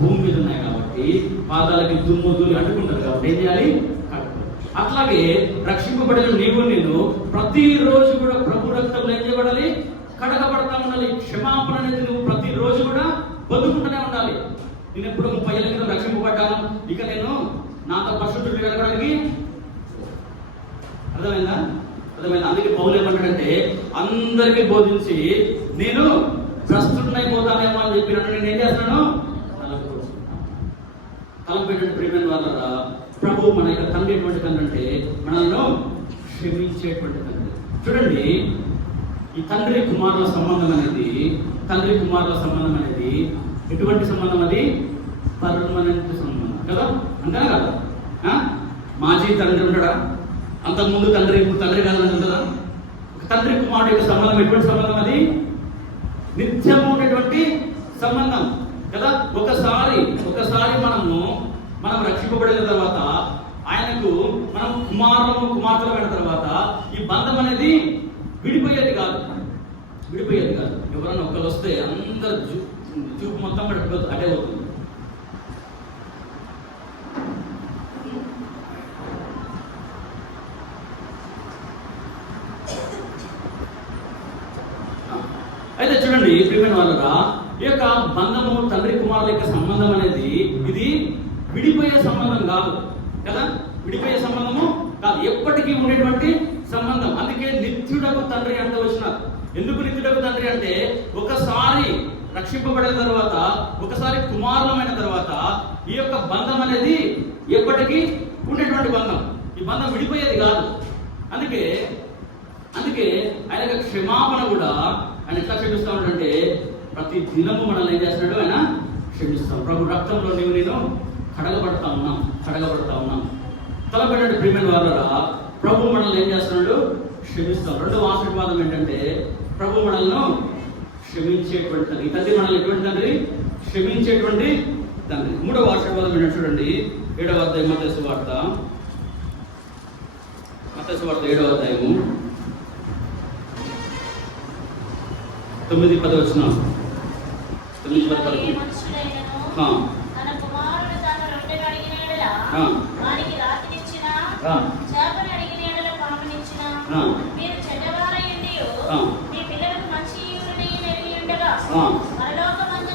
భూమి మీద ఉన్నాయి కాబట్టి పాదాలకి దుమ్ము అంటుకుంటారు కాబట్టి ఏం చేయాలి? కడుక్కోవాలి. అట్లాగే రక్షింపబడిన నేను ప్రతిరోజు కూడా ప్రభు రక్తంలో ఏం చేయబడాలి? కడగబడతా ఉండాలి. క్షమాపణ అనేది నువ్వు ప్రతిరోజు కూడా పొందుకుంటూనే ఉండాలి. నేను ఎప్పుడు 30 ఏళ్ళ క్రితం రక్షింపబడ్డాను, ఇక నేను నాతో పరిశుద్ధుడు కలగడానికి అర్థమైందా? అందుకే పౌలు ఏమంటాడంటే అందరికీ బోధించి నేను భ్రష్టుడైపోతానేమో అని చెప్పినట్టు నేను ఏం చేస్తున్నాను? తలపెట్టిన ప్రియమైన వాళ్ళ ప్రభు మన యొక్క తండ్రి ఎటువంటి తండ్రి అంటే మనల్ని క్షమించేటువంటి తండ్రి. చూడండి, ఈ తండ్రి కుమారుల సంబంధం అనేది ఎటువంటి సంబంధం? అది పర్మనెంట్ సంబంధం కదా, అంతేనా కదా? మాజీ తండ్రి ఉంటాడా? అంతకుముందు తండ్రి, ఇప్పుడు తండ్రి కాదని ఉంటుందా? తండ్రి కుమారుడు యొక్క సంబంధం ఎటువంటి సంబంధం? అది నిత్యము ఉన్నటువంటి సంబంధం కదా. ఒకసారి మనం రక్షింపబడిన తర్వాత ఆయనకు మనం కుమార్తెలు అయిన తర్వాత ఈ బంధం అనేది విడిపోయేది కాదు. ఎవరన్నా ఒక్కరు వస్తే అందరు చూపు మొత్తం అటే అవుతుంది. అయితే చూడండి ప్రియమైన వాళ్ళరా, ఈ యొక్క బంధము తండ్రి కుమారుల యొక్క సంబంధం అనేది ఇది విడిపోయే సంబంధం కాదు కదా. విడిపోయే సంబంధము కాదు, ఎప్పటికీ ఉండేటువంటి సంబంధం. అందుకే నిత్యుడకు తండ్రి అంటూ వచ్చినారు. ఎందుకు నిత్యుడకు తండ్రి అంటే ఒకసారి రక్షింపబడిన తర్వాత, ఒకసారి కుమారులమైన తర్వాత ఈ యొక్క బంధం అనేది ఎప్పటికీ ఉండేటువంటి బంధం. ఈ బంధం విడిపోయేది కాదు. అందుకే ఆయన యొక్క క్షమాపణ కూడా ఆయన ఎట్లా క్షమిస్తా ఉంటాడంటే ప్రతి దినము మనల్ని ఏం చేస్తున్నాడు? ఆయన క్షమిస్తాం. ప్రభు రక్తంలో నేను కడగబడతా ఉన్నాం. తలపెట్టిన ప్రియమైన వాళ్ళరా, ప్రభు మనల్ని ఏం చేస్తున్నాడు? క్షమిస్తాం. రెండవ ఆశీర్వాదం ఏంటంటే ప్రభు మనల్ని క్షమించేటువంటి తండ్రి. ఈ తండ్రి మనల్ని ఎటువంటి తండ్రి? క్షమించేటువంటి తండ్రి. మూడవ ఆశీర్వాదం ఏంటంటే చూడండి, 7వ అధ్యాయం మత్తయి సువార్త 7వ అధ్యాయము 9-10 వచనం. 9-10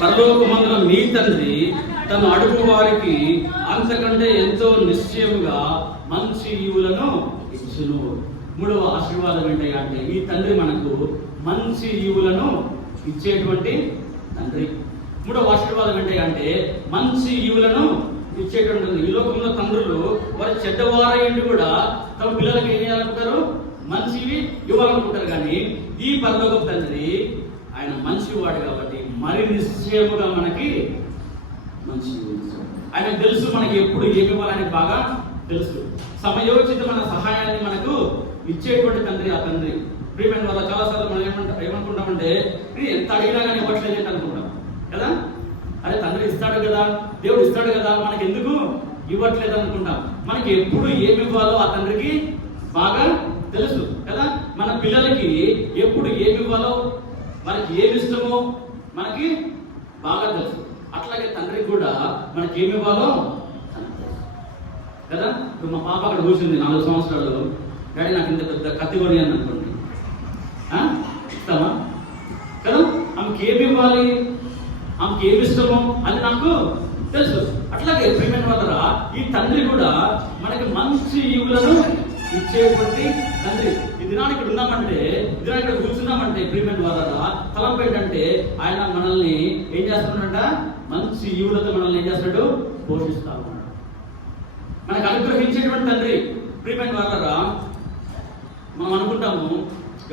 పరలోకమందున మీ తండ్రి తను అడుగు వారికి అంతకంటే ఎంతో నిశ్చయముగా మంచి ఈవులను ఇచ్చును. మూడవ ఆశీర్వాదం ఏంటంటే ఈ తండ్రి మనకు మంచి ఈవులను ఇచ్చేటువంటి తండ్రి. మూడవ ఆశీర్వాదం ఏంటంటే మంచి ఈవులను ఇచ్చేటువంటి. ఈ లోకంలో తండ్రులు వారి చెడ్డవారైండి కూడా తమ పిల్లలకి ఏం చేయాలనుకుంటారు? మంచివి ఇవ్వాలనుకుంటారు. కానీ ఈ పరలోక తండ్రి ఆయన మంచివాడు కాబట్టి మరి నిశ్చయముగా మనకి మంచి ఆయనకు తెలుసు మనకి ఎప్పుడు ఏమి ఇవ్వాలని బాగా తెలుసు. సమయోచితమైన సహాయాన్ని మనకు ఇచ్చేటువంటి తండ్రి ఆ తండ్రి. ప్రియమైన వల్ల చాలాసార్లు మనం ఏమనుకుంటామంటే ఎంత అడిగినా కానీ ఇవ్వట్లేదు అనుకుంటాం కదా. అరే తండ్రి ఇస్తాడు కదా, దేవుడు ఇస్తాడు కదా, మనకి ఎందుకు ఇవ్వట్లేదు అనుకుంటాం. మనకి ఎప్పుడు ఏమి ఇవ్వాలో ఆ తండ్రికి బాగా తెలుసు కదా. మన పిల్లలకి ఎప్పుడు ఏమి ఇవ్వాలో, మనకి ఏమి ఇష్టమో మనకి బాగా తెలుసు. అట్లాగే తండ్రికి కూడా మనకి ఏమి ఇవ్వాలో కదా. ఇప్పుడు మా పాప అక్కడ కూర్చుంది 4 సంవత్సరాలు. డాడీ నాకు ఇంత పెద్ద కత్తి కొని అని అనుకోండి, ఇస్తామా కదా. ఆమెకి ఏమి ఇవ్వాలి, ఆమెకి ఏమి ఇష్టమో అది నాకు తెలుసు. అట్లాగే ప్రియమైన వాళ్ళరా ఈ తండ్రి కూడా మనకి మంచి ఈవులను ఇచ్చేటువంటి తండ్రి. ఈ దినాన్ని ఇక్కడ ఉన్నామంటే, ఈ దినాన్ని ఇక్కడ కూర్చున్నామంటే ప్రియమైన వాళ్ళరా తలంపు ఏంటంటే ఆయన మనల్ని ఏం చేస్తున్నాడంట? మంచి ఈవులతో మనల్ని ఏం చేస్తున్నాడు? పోషిస్తా ఉన్నాడు. మనకు అనుగ్రహించేటువంటి తండ్రి. ప్రియమైన వాళ్ళరా మనం అనుకుంటాము,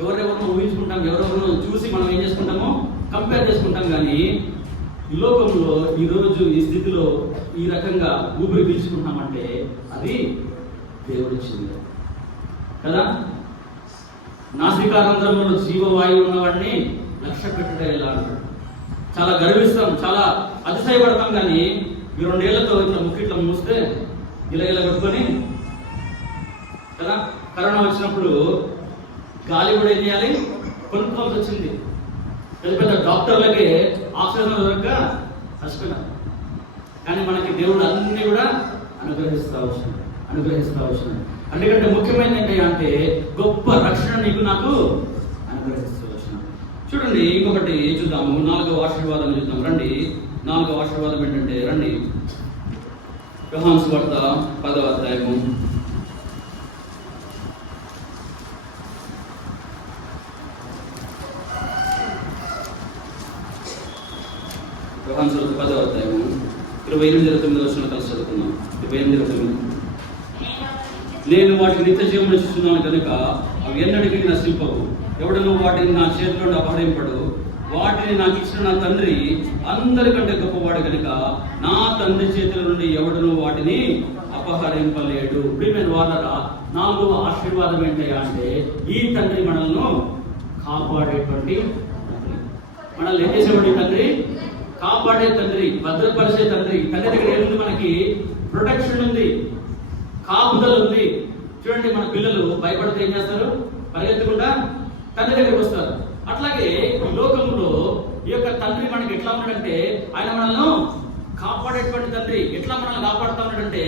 ఎవరెవరినో ఊహించుకుంటాం, ఎవరెవరినో చూసి మనం ఏం చేసుకుంటామో కంపేర్ చేసుకుంటాం. కానీ ఈ లోకంలో ఈరోజు ఈ స్థితిలో ఈ రకంగా ఊపిరి పీల్చుకుంటామంటే అది దేవుడి ఇచ్చింది కదా. నాసికారంధ్రంలో జీవవాయువు ఉన్నవాడిని లక్ష్య పెట్టుట ఎలా అంటాడు. చాలా గర్విస్తాం, చాలా అతిశయపడతాం. కానీ ఈ 2 ఏళ్లతో ఇట్లా ముక్కిట్లా మూస్తే ఇలా పెట్టుకొని కదా. కరోనా వచ్చినప్పుడు గాలి కూడా ఏం చేయాలి? కొనుక్కోవాల్సి వచ్చింది. పెద్ద పెద్ద డాక్టర్లకే ఆక్సిజన్ దొరక చచ్చిపోయినారు. కానీ మనకి దేవుడు అన్ని కూడా అనుగ్రహిస్తూ వచ్చినాడు. అందుకంటే ముఖ్యమైనది ఏంటి అంటే గొప్ప రక్షణ నీకు నాకు అనుగ్రహిస్తూ వచ్చినాడు. చూడండి ఇంకొకటి చూద్దాము. 4వ ఆశీర్వాదం చూద్దాం రండి. 4వ ఆశీర్వాదం ఏంటంటే రండి, యోహాను సువార్త 10వ అధ్యాయము 10వ అధ్యాయము 28-29 కలిసి చదువుకున్నాం. 28-29. నేను వాటికి నిత్య జీవం రచిస్తున్నాను కనుక అవి ఎన్నటికీ నశింపవు. ఎవడను వాటిని నా చేతిలో అపహరింపడు. వాటిని నాకు ఇచ్చిన నా తండ్రి అందరికంటే గొప్పవాడు కనుక నా తండ్రి చేతుల నుండి ఎవడను వాటిని అపహరింపలేడు. ప్రియమైన వాళ్ళరా 4వ ఆశీర్వాదం ఏంటయ్యా అంటే ఈ తండ్రి మనల్ని కాపాడేటువంటి తండ్రి. మనల్ని ఏం చేసేవాడి తండ్రి? కాపాడే తండ్రి, భద్రపరిచే తండ్రి. తండ్రి దగ్గర ఏముంది? మనకి ప్రొటెక్షన్ ఉంది, కాపుదల ఉంది. చూడండి మన పిల్లలు భయపడితే ఏం చేస్తారు? పరిగెత్తకుండా తండ్రి దగ్గరికి వస్తారు. అట్లాగే లోకంలో ఈ యొక్క తండ్రి మనకి ఎట్లా ఉన్నాడంటే ఆయన మనల్ని కాపాడేటువంటి తండ్రి. ఎట్లా మనల్ని కాపాడుతూ ఉన్నాడంటే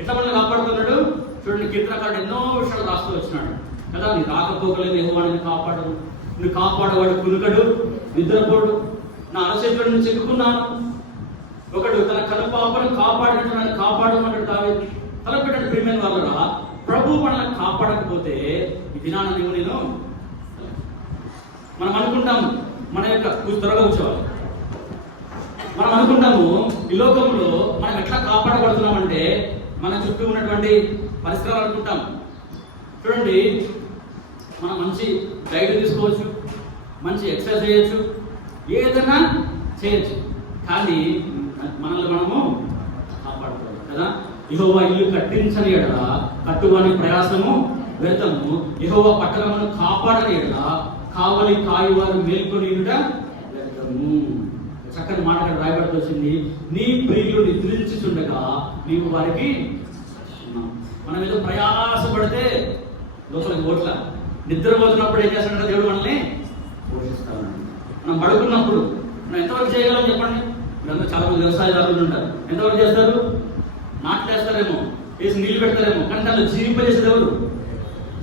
ఎట్లా మనల్ని కాపాడుతున్నాడు? చూడండి కీర్తనకారుడు ఎన్నో విషయాలు రాస్తూ వచ్చినాడు కదా. నీ రాకపోకలేదు యెహోవాని కాపాడు, నువ్వు కాపాడేవాడు కునుకడు నిద్రపోడు, నా అరచేతుల నుంచి చెక్కున్నాను. ఒకడు తన కనుపాపను కాపాడినట్టు నన్ను కాపాడమన్నాడు దావీదు. తలపెట్టాడు. ప్రియమైన వాళ్ళరా ప్రభు మనల్ని కాపాడకపోతే ఈ దినాన నేను మనం అనుకుంటాం మన యొక్క త్వరగా కూర్చోవాలి. మనం అనుకుంటాము ఈ లోకంలో మనం ఎట్లా కాపాడబడుతున్నామంటే మన చుట్టూ ఉన్నటువంటి పరిసరాలు అనుకుంటాం. చూడండి మనం మంచి డైట్ తీసుకోవచ్చు, మంచి ఎక్సర్సైజ్ చేయొచ్చు, ఏదైనా చేయొచ్చు. కానీ మనల్ని మనము కాపాడుకోవాలి కదా. యెహోవా ఇల్లు కట్టించని ఎడల కట్టువాని ప్రయాసము వ్యర్థము. యెహోవా పట్టణమును కాపాడని ఎడల కావలి కాయువారు మేల్కొని వ్యర్థము. చక్కని మాట రాయబడుతూ వచ్చింది. నీ ప్రియులు నిద్రించుచుండగా నీవు వారికి. మనం ఏదో ప్రయాసపడితే లోపలికి పోట్ల నిద్రపోతున్నప్పుడు ఏం చేస్తాడంటే దేవుడు మనల్ని పోషిస్తాడు. మనం పడుకున్నప్పుడు మనం ఎంతవరకు చేయగలం చెప్పండి? ఇప్పుడు చాలా మంది వ్యవసాయదారులు ఉంటారు. ఎంతవరకు చేస్తారు? నాట్లు వేస్తారేమో, వేసి నీళ్లు పెడతారేమో, కానీ దాంట్లో జీవింపజేసేది ఎవరు?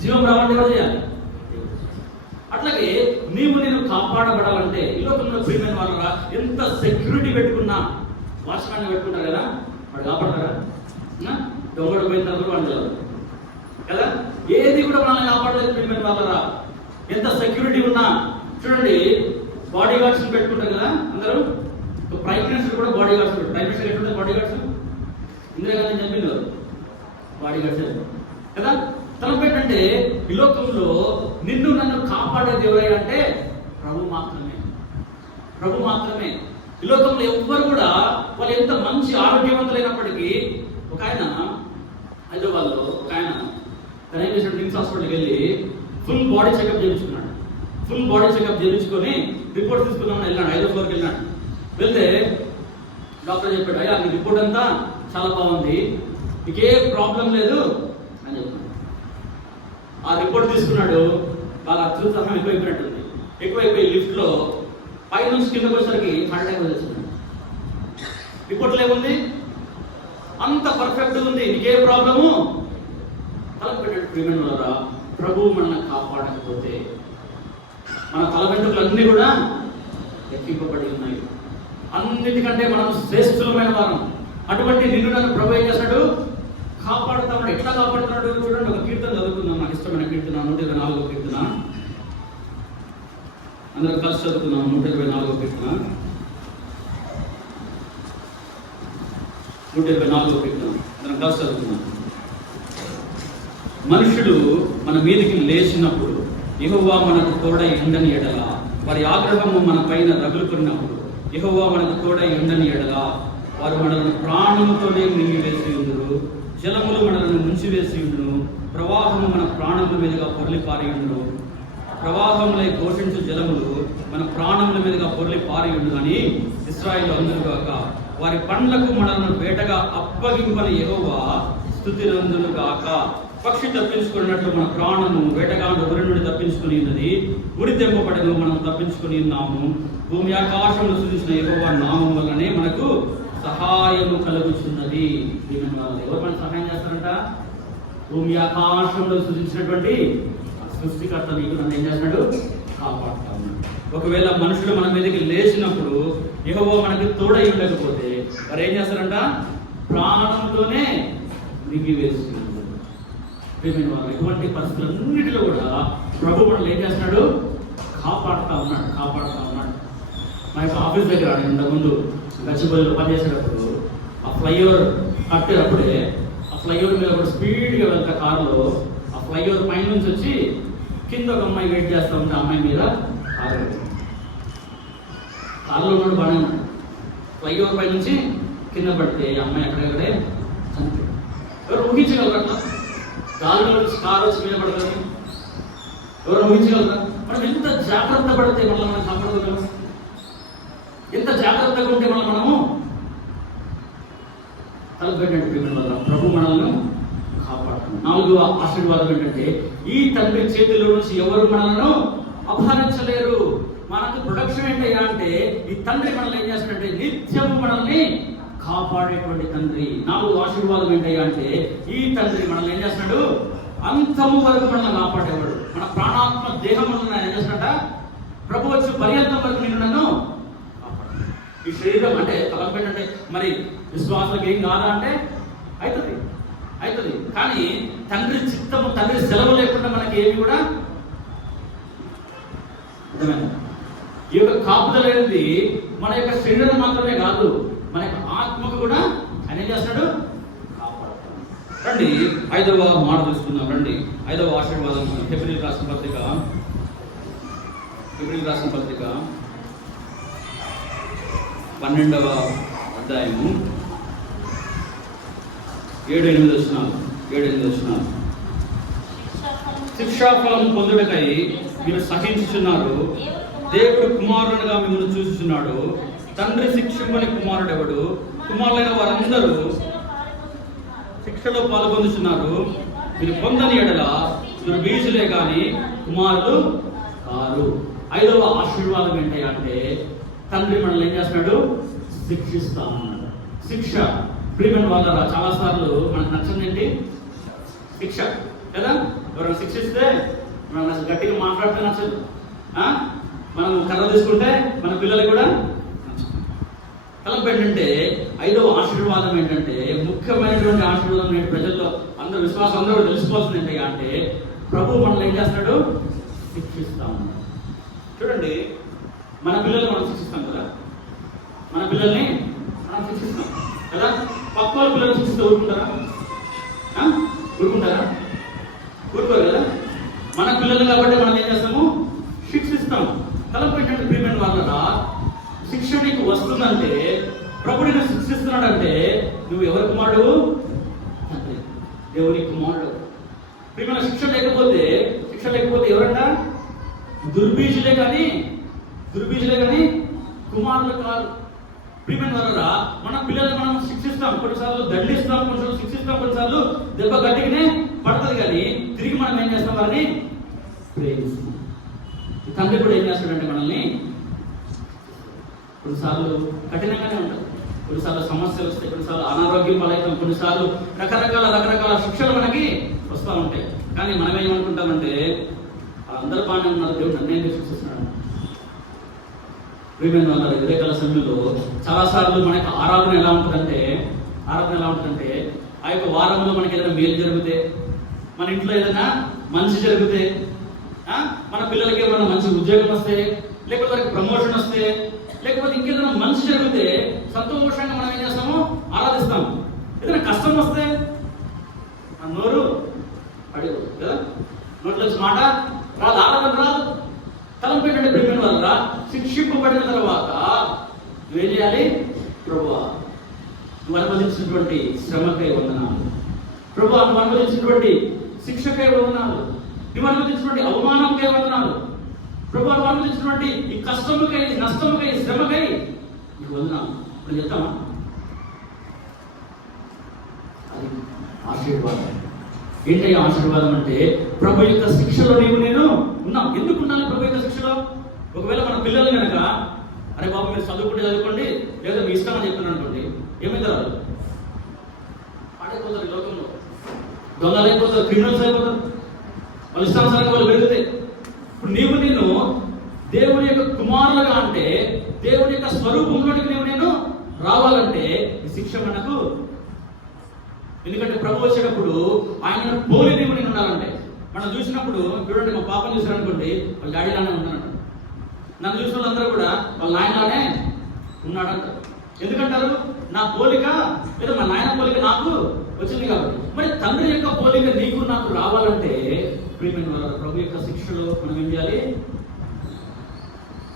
జీవం రావాలంటే ఎవరు చేయాలి? అట్లాగే నేను కాపాడబడాలంటే ఈ లోకంలో ప్రియమైన వాళ్ళ ఎంత సెక్యూరిటీ పెట్టుకున్నా వాచ్మెన్ పెట్టుకుంటారు కదా, వాడు కాపాడతారా? దొంగడు పోయిన తర్వాత వాడు తెలియదు కదా. ఏది కూడా మనల్ని కాపాడలేదు ప్రియమైన వాళ్ళరా. ఎంత సెక్యూరిటీ ఉన్నా చూడండి, బాడీ గార్డ్స్ పెట్టుకుంటారు కదా అందరూ. ప్రైమ్ మినిస్టర్ కూడా బాడీ గార్డ్స్ పెట్టారు. ప్రైమ్ మినిస్టర్ ఎట్లుంటుంది బాడీ గార్డ్స్? ఇందిరాగాంధీ చెప్పింది కదా, బాడీ గార్డ్స్ కదా. తలపు ఏంటంటే ఈ లోకంలో నిన్ను నన్ను కాపాడేది ఎవరైనా అంటే ప్రభు మాత్రమే, ప్రభు మాత్రమే. ఈ లోకంలో ఎవ్వరు కూడా వాళ్ళు ఎంత మంచి ఆరోగ్యవంతులైనప్పటికీ, ఒక ఆయన హైదరాబాద్లో ఒక ఆయన తన ఏం చేశాడు, నిమ్స్ హాస్పిటల్కి వెళ్ళి ఫుల్ బాడీ చెకప్ చేయించుకున్నాడు. ఫుల్ బాడీ చెకప్ చేయించుకొని రిపోర్ట్ తీసుకుందామని వెళ్ళాడు. 5వ ఫ్లోర్కి వెళ్ళాడు. వెళ్తే డాక్టర్ చెప్పాడు, అయ్యా మీ రిపోర్ట్ అంతా చాలా బాగుంది, మీకే ప్రాబ్లం లేదు అని చెప్పాడు. ఆ రిపోర్ట్ తీసుకున్నాడు. వాళ్ళ అత్యుత్సాహం ఎక్కువైపోయినట్టుంది. ఎక్కువైపోయి లిఫ్ట్లో పై నుంచి కిందకు వచ్చేసరికి హార్ట్ అటాక్ వచ్చేసింది. రిపోర్ట్లో ఏముంది? అంత పర్ఫెక్ట్ ఉంది, నీకే ప్రాబ్లము. తలకు పెట్టినట్టు ప్రియమైన వాళ్ళరా, ప్రభువు మనల్ని కాపాడకపోతే మన తల వెంట్రుకలన్నీ కూడా ఎక్కింపబడి ఉన్నాయి. అన్నిటికంటే మనం శ్రేష్ఠులమైన వారం. అటువంటి నిన్ను నన్ను ప్రభు ఏం చేస్తాడు? కాపాడుతాడు. ఎట్లా కాపాడుతున్నాడు చూడండి. ఒక కీర్తన చదువుకుందాం, నాకు ఇష్టమైన కీర్తన 124వ కీర్తన. అందరం కలిసి చదువుకుందాం. 124వ కీర్తన, 124వ కీర్తన అందరం కలిసి చదువుకుందాం. మనుషులు మన మీదకి లేచినప్పుడు యెహోవా మనకు తోడై ఉండని ఎడల, వారి ఆగ్రహము మన పైన రగులుకున్నప్పుడు యెహోవా మనకు తోడై ఉండని ఎడల, వారు మనల్ని ప్రాణముతోనే మింగివేసి ఉండురు. జలములు మనల్ని ముంచివేసి ఉండును. ప్రవాహము మన ప్రాణముల మీదుగా పొరలి పారి ఉండును. ప్రవాహములై ఘోషించు జలములు మన ప్రాణముల మీదుగా పొరలి పారి ఉండును అని ఇశ్రాయేలు అందురుగాక. వారి పండ్లకు మనల్ని వేటగా అప్పగింపని యెహోవా స్తుతినందునుగాక. పక్షి తప్పించుకున్నట్లు మన ప్రాణము వేటగాడు ఉరి నుండి తప్పించుకుని ఉన్నది. ఉరి తెంపబడను, మనం తప్పించుకుని ఉన్నాము. భూమి ఆకాశంలో సృజించిన యెహోవా నామం వల్లనే మనకు సహాయము కలుగుతున్నది. ఎవరు మనకు సహాయం చేస్తారంట? భూమి ఆకాశంలో సృజించినటువంటి సృష్టికర్త నీకు నన్ను ఏం చేస్తున్నాడు? కాపాడుతా ఉన్నాడు. ఒకవేళ మనుషులు మన మీదకి లేచినప్పుడు యెహోవా మనకి తోడై ఉండకపోతే వారు ఏం చేస్తారంట? ప్రాణంతోనే మింగివేస్తున్నారు. ఇటువంటి పరిస్థితులన్నిటిలో కూడా ప్రభు మనల్ని ఏం చేస్తున్నాడు? కాపాడుతా ఉన్నాడు, కాపాడుతా ఉన్నాడు. మా యొక్క ఆఫీస్ దగ్గర ఇంతకుముందు గచ్చిబౌలిలో పనిచేసేటప్పుడు ఆ ఫ్లైఓవర్ కట్టేటప్పుడే ఆ ఫ్లైఓవర్ మీద కూడా స్పీడ్గా వెళ్తా కారులో, ఆ ఫ్లైఓవర్ పైన నుంచి వచ్చి కింద ఒక అమ్మాయి వెయిట్ చేస్తూ ఉంటే అమ్మాయి మీద కారులో ఉన్నాడు, బాగానే ఉన్నాడు. ఫ్లైఓవర్ పై నుంచి కింద పడితే అమ్మాయి అక్కడక్కడే చనిపోయింది. ఎవరు ఊహించగలరు అట్లా? గాలిలో నుంచి కారు వచ్చి మీద పడగలరు? ఎవరు ఊహించగలరా? మనం ఎంత జాగ్రత్త పడితే మనల్ని మనం కాపాడగలం? ఎంత జాగ్రత్తగా ఉంటే మనము తలపెట్టినట్టు ప్రేమ వల్ల ప్రభు మనల్ని కాపాడుతాం. 4వ ఆశీర్వాదం ఏంటంటే, ఈ తండ్రి చేతిలో నుంచి ఎవరు మనలను అపహరించలేరు. మనకు ప్రొడక్షన్ ఏంటయ్యా అంటే, ఈ తండ్రి మనల్ని ఏం చేస్తాడంటే నిత్యము మనల్ని కాపాడేటువంటి తండ్రి. 4వ ఆశీర్వాదం ఏంటయ్యా అంటే, ఈ తండ్రి మనల్ని ఏం చేస్తున్నాడు? అంతము వరకు మనల్ని కాపాడేవాడు. మన ప్రాణాత్మ దేహం ఏం చేస్తాడ? ప్రభు వచ్చి పర్యంతం వరకు నిన్ను నన్ను కాపాడు. ఈ శరీరం అంటే తలపెట్టంటే మరి విశ్వాసాలకు ఏం కాదా అంటే అవుతుంది, అవుతుంది. కానీ తండ్రి చిత్తము, తండ్రి సెలవు లేకుండా మనకి ఏమి కూడా అర్థమైంది. ఈ యొక్క కాపుదల అనేది మన యొక్క శరీరం మాత్రమే కాదు, మన యొక్క ఆత్మకు కూడా ఆయన ఏం చేస్తాడు? కాపాడుతాడు. రండి 5వ మాట చూసుకుందాం. రండి 5వ ఆశీర్వాదం. హెబ్రీయులకు రాసిన పత్రిక, హెబ్రీయులకు రాసిన పత్రిక 12వ అధ్యాయము 7-8 వచనాలు. శిక్షాఫలం పొందుటకై మీరు సహించుచున్నారు. దేవుడు కుమారుడుగా మిమ్మల్ని చూస్తున్నాడు. తండ్రి శిక్షింపని కుమారుడు ఎవడు? కుమారులైన వారందరూ శిక్షలో పాల్గొంటున్నారు. మీరు పొందని ఎడల దుర్బీజులే కానీ కుమారులు కారు. 5వ ఆశీర్వాదం ఏంటి అంటే, తండ్రి మనల్ని ఏం చేస్తున్నాడు? శిక్షిస్తా ఉన్నాడు. శిక్ష ప్రియమైన వాళ్ళ చాలా సార్లు మనకు నచ్చింది ఏంటి? శిక్ష కదా. ఎవరైనా శిక్షిస్తే మనం అసలు గట్టిగా మాట్లాడితే నచ్చదు. మనం కర్ర తీసుకుంటే మన పిల్లలు కూడా నచ్చదు. తలంపు ఏంటంటే 5వ ఆశీర్వాదం ఏంటంటే, ముఖ్యమైనటువంటి ఆశీర్వాదం నేటి ప్రజల్లో అందరూ విశ్వాసం అందరూ కూడా తెలుసుకోవాల్సింది ఏంటి అంటే, ప్రభు మనల్ని ఏం చేస్తున్నాడు? శిక్షిస్తా ఉన్నాడు. చూడండి, మన పిల్లల్ని మనం శిక్షిస్తాం కదా, మన పిల్లల్ని మనం శిక్షిస్తాం కదా. పక్క వాళ్ళ పిల్లల్ని శిక్షిస్తే ఊరుకుంటారా? ఊరుకుంటారా? ఊరుకోరు కదా. మన పిల్లలు కాబట్టి మనం ఏం చేస్తాము? శిక్షిస్తాం. తలంపు ఏంటంటే ప్రియమైన వాళ్ళ శిక్ష నీకు వస్తుందంటే, ప్రభు నిన్ను శిక్షిస్తున్నాడంటే నువ్వు ఎవరి కుమారుడు? దేవుని కుమారుడు. ప్రియమైన శిక్ష లేకపోతే ఎవరంట? దుర్బీజులే కానీ కుమారులు కాదు. ప్రియమైన వాళ్ళ మన పిల్లల్ని మనం శిక్షిస్తాం, కొన్నిసార్లు దండిస్తాం, కొన్నిసార్లు శిక్షిస్తాం, కొన్నిసార్లు దెబ్బ గట్టిగానే పడుతుంది, కానీ తిరిగి మనం ఏం చేస్తాం? వారిని ప్రేమిస్తాం. తండ్రి కూడా ఏం చేస్తాడంటే మనల్ని కొన్నిసార్లు కఠినంగానే ఉంటుంది, కొన్నిసార్లు సమస్యలు వస్తాయి, కొన్నిసార్లు అనారోగ్యం పాలవుతాం, కొన్నిసార్లు రకరకాల శిక్షలు మనకి వస్తూ ఉంటాయి. కానీ మనం ఏమనుకుంటామంటే అందరూ బాగానే ఉన్నారు, దేవుడు నన్ను ఏం శిక్షిస్తున్నాడు. ప్రియమైన వాళ్ళ ఉదయకాల సమయంలో చాలాసార్లు మనకి ఆరాధన ఎలా ఉంటుందంటే ఆ యొక్క వారంలో మనకి ఏదైనా మేలు జరిగితే, మన ఇంట్లో ఏదైనా మంచి జరిగితే, మన పిల్లలకి ఏమైనా మంచి ఉద్యోగం వస్తే, లేకపోతే వారికి ప్రమోషన్ వస్తే, లేకపోతే ఇంకేదైనా మంచి జరిగితే సంతోషంగా మనం ఏం చేస్తాము? ఆరాధిస్తాము. ఏదైనా కష్టం వస్తే మన నోరు పడిపోదు కదా, నోట్లో వచ్చి మాట రాదు, ఆరాధన రాదు. తలంపు ఏంటంటే ప్రియమైన వాళ్ళ శిక్షింపబడిన తర్వాత నువ్వేం చేయాలి? ప్రభువా, నువ్వు అనుమతించినటువంటి శ్రమకై వందనాలు, ప్రభువా నువ్వు అనుమతించినటువంటి శిక్షకై వందనాలు, నువ్వు అనుమతించినటువంటి అవమానంకై వందనాలు, ప్రభువా నువ్వు అనుమతించినటువంటి ఈ కష్టముకై, నష్టముకై, శ్రమకై నీకు వందనాలు. ఇప్పుడు చెప్తామా? అది ఆశీర్వాదం. ఏంటయ్యా ఆశీర్వాదం అంటే, ప్రభు యొక్క శిక్షలో నేను ఉన్నాం. ఎందుకు ఉండాలి ప్రభు యొక్క శిక్షలో? ఒకవేళ మన పిల్లలు కనుక అరే బాబు మీరు చదువుకోండి, లేదా మీ ఇష్టం అని చెప్తున్నాను అనుకోండి, ఏమైతారు? పాడైపోతారు, ఈ లోకంలో దొంగలు అయిపోతారు, క్రిమినల్స్ అయిపోతారు, వాళ్ళ ఇష్టానుసారంగా వాళ్ళు పెరుగుతాయి. ఇప్పుడు నేను దేవుని యొక్క కుమారులుగా అంటే, దేవుని యొక్క స్వరూపంలోనికి నేను రావాలంటే ఈ శిక్ష మనకు. ఎందుకంటే ప్రభు వచ్చేటప్పుడు ఆయన పోలి నేను ఉండాలంటే, మనం చూసినప్పుడు చూడండి, మా పాపను చూసారనుకోండి, వాళ్ళ డాడీలానే ఉన్నాడంట. నన్ను చూసిన వాళ్ళందరూ కూడా వాళ్ళ నాయనలానే ఉన్నాడంట. ఎందుకంటారు? నా పోలిక లేదా మా నాయన పోలిక నాకు వచ్చింది కాబట్టి. మరి తండ్రి యొక్క పోలిక నీకు నాకు రావాలంటే ప్రియమైన ప్రభు యొక్క శిక్షలో మనం ఏం చేయాలి?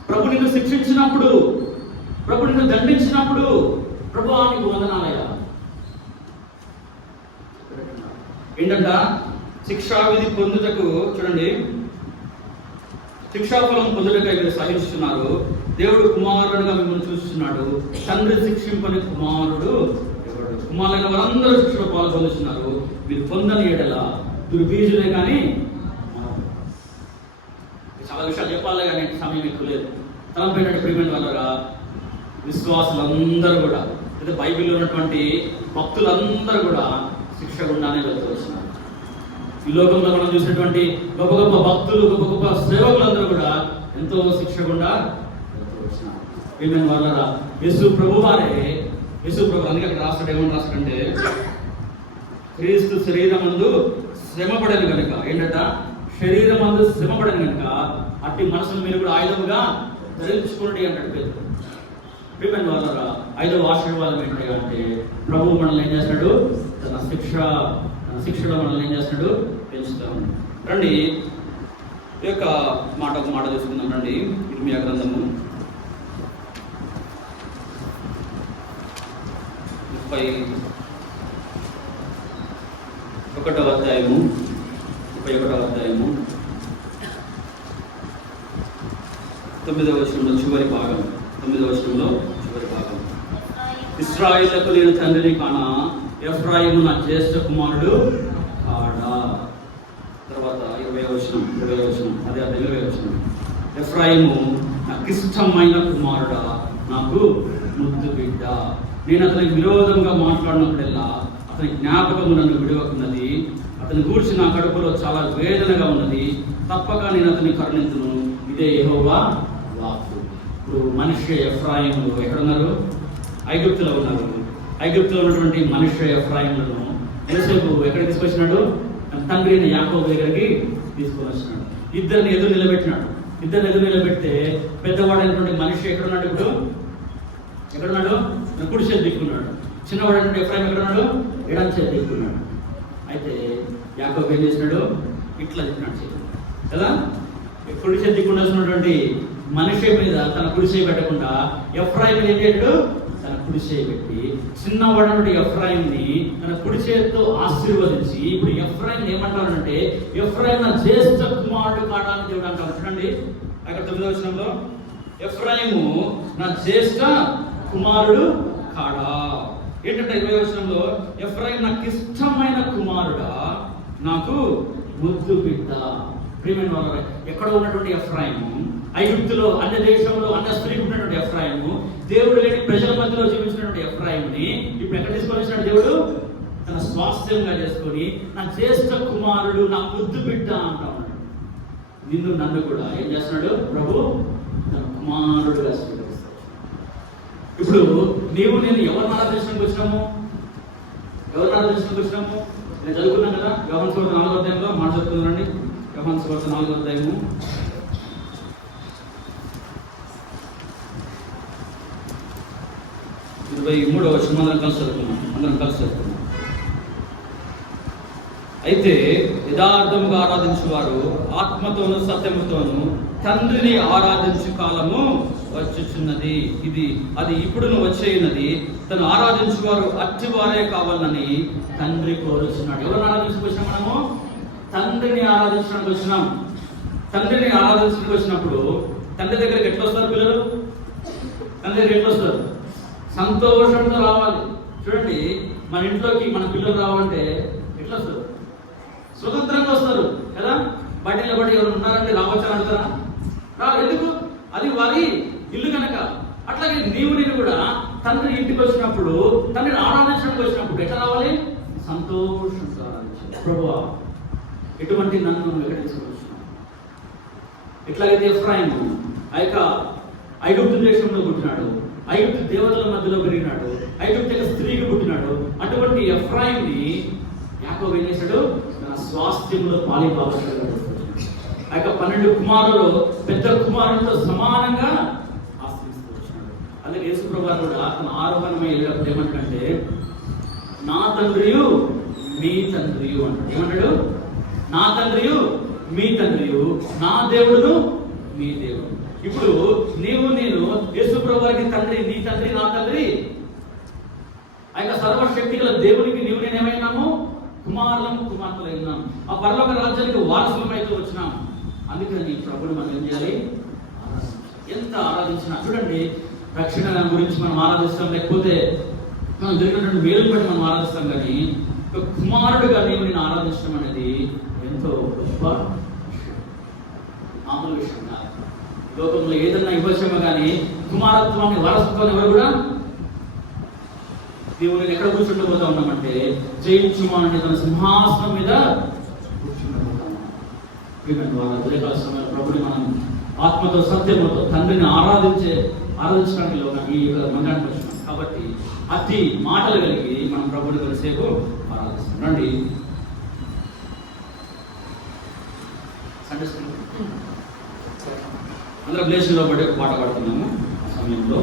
ప్రభు నిన్ను శిక్షించినప్పుడు, ప్రభు నిన్ను దండించినప్పుడు, ప్రభు నీకు వందనాలయ్యా ఏంటంట? శిక్షావిధి పొందుటకు, చూడండి, శిక్షాఫలం పొందుటకై మీరు సహిస్తున్నారు. దేవుడు కుమారుడుగా మిమ్మల్ని చూస్తున్నాడు. తండ్రి శిక్షింపని కుమారుడు ఎవడు? కుమారులైన వారందరూ శిక్షలో పాల్గొంటున్నారు. మీరు పొందని ఎడల దుర్బీజులే కానీ. చాలా విషయాలు చెప్పాలి కానీ సమయం ఎక్కువ లేదు. తలంపేట ప్రియమైన వాళ్ళ విశ్వాసులందరూ కూడా, లేదా బైబిల్లో ఉన్నటువంటి భక్తులందరూ కూడా శిక్ష గుండానే వెళ్తూ వచ్చినారు. ఈ లోకంలో మనం చూసినటువంటి గొప్ప గొప్ప భక్తులు, గొప్ప గొప్ప సేవకులందరూ కూడా ఎంతో శిక్ష గుండా వెళ్తూ వచ్చినారు. ప్రియమైన వాళ్ళ యేసు ప్రభు అందుకే అక్కడ రాస్తాడు, ఏమని రాస్తాడంటే, క్రీస్తు శరీరమందు శ్రమపడని కనుక, ఏంటంట? శరీరమందు శ్రమపడని కనుక అట్టి మనసును మీరు కూడా ఆయుధముగా ధరించుకోండి అంటాడు పేతురు. ప్రియమైన వాళ్ళ 5వ ఆశీర్వాదం ఏంటి అంటే, ప్రభు మనల్ని ఏం చేస్తాడు? తన శిక్షలో మనల్ని ఏం చేస్తాడు? పెంచుతాం. రండి ఈ యొక్క ఒక మాట తీసుకుందాం. రండి ఇర్మియా గ్రంథము 31వ అధ్యాయము 9వ వచనంలో చివరి భాగం. ఇశ్రాయేలుకు నేను తండ్రిని కానా, ఎఫ్రాయిము నా జ్యేష్ఠ కుమారుడు కాడా. తర్వాత 20వ వచనం, అదే 20వ వచనం. ఎఫ్రాయిము నాకు ఇష్టమైన కుమారుడా, నాకు ముద్దు బిడ్డ. నేను అతనికి విరోధంగా మాట్లాడినప్పుడల్లా అతని జ్ఞాపకము నన్ను విడవకున్నది. అతని గూర్చి నా కడుపులో చాలా వేదనగా ఉన్నది. తప్పక నేను అతన్ని కరుణించును. ఇదే యెహోవా వాక్కు. ఇప్పుడు మనిషి ఎఫ్రాయిము ఎక్కడున్నారు? ఐగుప్తులో ఉన్నారు. ఐగుప్తులో ఉన్నటువంటి మనుష్య ఎఫ్రాయిములను యోసేపు ఎక్కడికి తీసుకొచ్చినాడు? తన తండ్రి అయిన యాకోబు దగ్గరికి తీసుకొని వచ్చినాడు. ఇద్దరిని ఎదురు నిలబెట్టినాడు. ఇద్దరిని ఎదురు నిలబెడితే పెద్దవాడైనటువంటి మనిషి ఎక్కడున్నాడు? ఇప్పుడు ఎక్కడున్నాడు? కుడి చేతి దిక్కున్నాడు. చిన్నవాడైనటువంటి ఎఫ్రాయిం ఎక్కడున్నాడు? ఎడం చేతి దిక్కున్నాడు. అయితే యాకోబు ఏం చేసినాడు? ఇట్లా తిప్పినాడు చేతి కదా. కుడి చేతి దిక్కుండాల్సినటువంటి మనిషి మీద తన కుడి చేయి పెట్టకుండా ఎఫ్రాయిం ఏం చేయడు? తన కుడి చేయి పెట్టి చిన్నవాడైనటువంటి ఎఫ్రాయింని తన కుడి చేతితో ఆశీర్వదించి, ఇప్పుడు ఎఫ్రాయిం ఏమంటారంటే, ఎఫ్రాయిం నా జ్యేష్ఠ కుమారుడు కాడా అని దేవుడు అంటారు. చూడండి అక్కడ 9వ వచనంలో, ఎఫ్రాయిము నా జ్యేష్ఠ కుమారుడు కాడా. ఏంటంటే 20వ వచనంలో, ఎఫ్రాయిం నాకు ఇష్టమైన కుమారుడా, నాకు ముద్దు బిడ్డ. ప్రియమైన వారు, ఎక్కడ ఉన్నటువంటి ఎఫ్రాయిము, ఐగుప్తులో అన్య దేశంలో అన్య స్త్రీకి ఉన్నటువంటి ఎఫ్రాయిము, దేవుడు లేని ప్రజల మధ్యలో జీవించినటువంటి ఎఫ్రాయిముని ఇప్పుడు ఎక్కడ తీసుకొని వచ్చినాడు? దేవుడు తన స్వాస్థ్యంగా చేసుకొని నా జ్యేష్ఠ కుమారుడు, నా ముద్దు బిడ్డ అంటా ఉన్నాడు. నిన్ను నన్ను కూడా ఏం చేస్తున్నాడు ప్రభు? తన కుమారుడుగా స్వీకరిస్తాడు. ఇప్పుడు నీవు నేను ఎవరిని ఆరాధించడానికి వచ్చినాము? ఎవరిని ఆరాధించడానికి వచ్చినాము? నేను చదువుకున్నాం కదా, యోహాను సువార్త 4వ అధ్యాయంలో మాట చదువుతున్నాండి. యోహాను సువార్త 4వ అధ్యాయము 23వ వచనం అందరం కలిసి చదువుకున్నాం. అయితే యథార్థముగా ఆరాధించువారు ఆత్మతోను సత్యముతోను తండ్రిని ఆరాధించు కాలము వచ్చుచున్నది. అది ఇప్పుడును వచ్చేయున్నది. తను ఆరాధించువారు అట్టివారే కావాలని తండ్రి కోరుచున్నాడు. ఎవరిని ఆరాధించుకొచ్చినాం? మనము తండ్రిని ఆరాధించడానికి వచ్చినాం. తండ్రిని ఆరాధించడానికి వచ్చినప్పుడు తండ్రి దగ్గరికి ఎట్లా వస్తారు పిల్లలు? తండ్రి దగ్గర ఎట్లా వస్తారు? సంతోషంతో రావాలి. చూడండి, మన ఇంట్లోకి మన పిల్లలు రావాలంటే ఎట్లా వస్తారు? స్వతంత్రంగా వస్తారు కదా. బయట బట్టి ఎవరు ఉన్నారంటే రావచ్చని అంటారా? రాదు. ఎందుకు? అది వారి ఇల్లు కనుక. అట్లాగే నీవు నేను కూడా తండ్రి ఇంటికి వచ్చినప్పుడు, తండ్రిని ఆరాధించడానికి వచ్చినప్పుడు ఎట్లా రావాలి? సంతోషంతో ఆరాధించాలి. ప్రభువా, ఎటువంటి నన్ను ఎక్కడ తీసుకొచ్చినావు? ఎట్లాగైతే ఎఫ్రాయిము ఆ యొక్క ఐగుప్తు దేశంలో పుట్టినాడు, ఐగుప్తు దేవతల మధ్యలో పెరిగినాడు, ఐగుప్తు యొక్క స్త్రీకి పుట్టినాడు, అటువంటి ఎఫ్రాయింని యాకోబు ఏం చేశాడు? తన స్వాస్థ్యంలో పాలిభాగంగా ఆ యొక్క 12 కుమారులు పెద్ద కుమారులతో సమానంగా ఆశ్రయిస్తూ వచ్చినాడు. అలాగే యేసుప్రభు కూడా తన ఆరోహణమై వెళ్ళినప్పుడు ఏమంటే, నా తండ్రియు మీ తండ్రియు అంటాడు. ఏమంటాడు? నా తండ్రియు మీ తండ్రియు, నా దేవుడును మీ దేవుడు. ఇప్పుడు నీవు నేను యేసుప్రభు వారికి తండ్రి, నీ తండ్రి, నా తండ్రి. ఆ యొక్క సర్వశక్తి గల దేవునికి నీవు నేను ఏమైనాము? కుమారులం, కుమార్తెలు అయినాం. ఆ పరలోక రాజ్యానికి వారసులమైతే వచ్చినాం. అందుకని ప్రభుని మనం ఏం చేయాలి? ఎంత ఆరాధించినా. చూడండి, రక్షణ గురించి మనం ఆరాధిస్తాం, లేకపోతే మనం జరిగినటువంటి మేలు బట్టి మనం ఆరాధిస్తాం. కానీ ఒక కుమారుడుగా నీవు నేను ఆరాధించడం అనేది ఎంతో గొప్ప విషయం, మామూలు విషయం కాదు. లోకంలో ఏదన్నా ఇవ్వచ్చేమో కానీ కుమారత్వాన్ని, వారసత్వాన్ని ఎవరు కూడా దేవుని ఎక్కడ కూర్చుండబోతా ఉన్నామంటే, జయించుమాని తన సింహాసనం మీద కూర్చుండబోతాం. ఉదయకాల సమయంలో ప్రభుని మనం ఆత్మతో సత్యముతో తండ్రిని ఆరాధించడానికి ఈ మందిరానికి వచ్చినాం. కాబట్టి అతి మాటలు కలిగి మనం ప్రభుని కొద్దిసేపు ఆరాధిస్తాం. రండి, సండే స్కూల్ అందరూ ప్లేస్లో పడి ఒక పాట పాడుతున్నాము. ఆ సమయంలో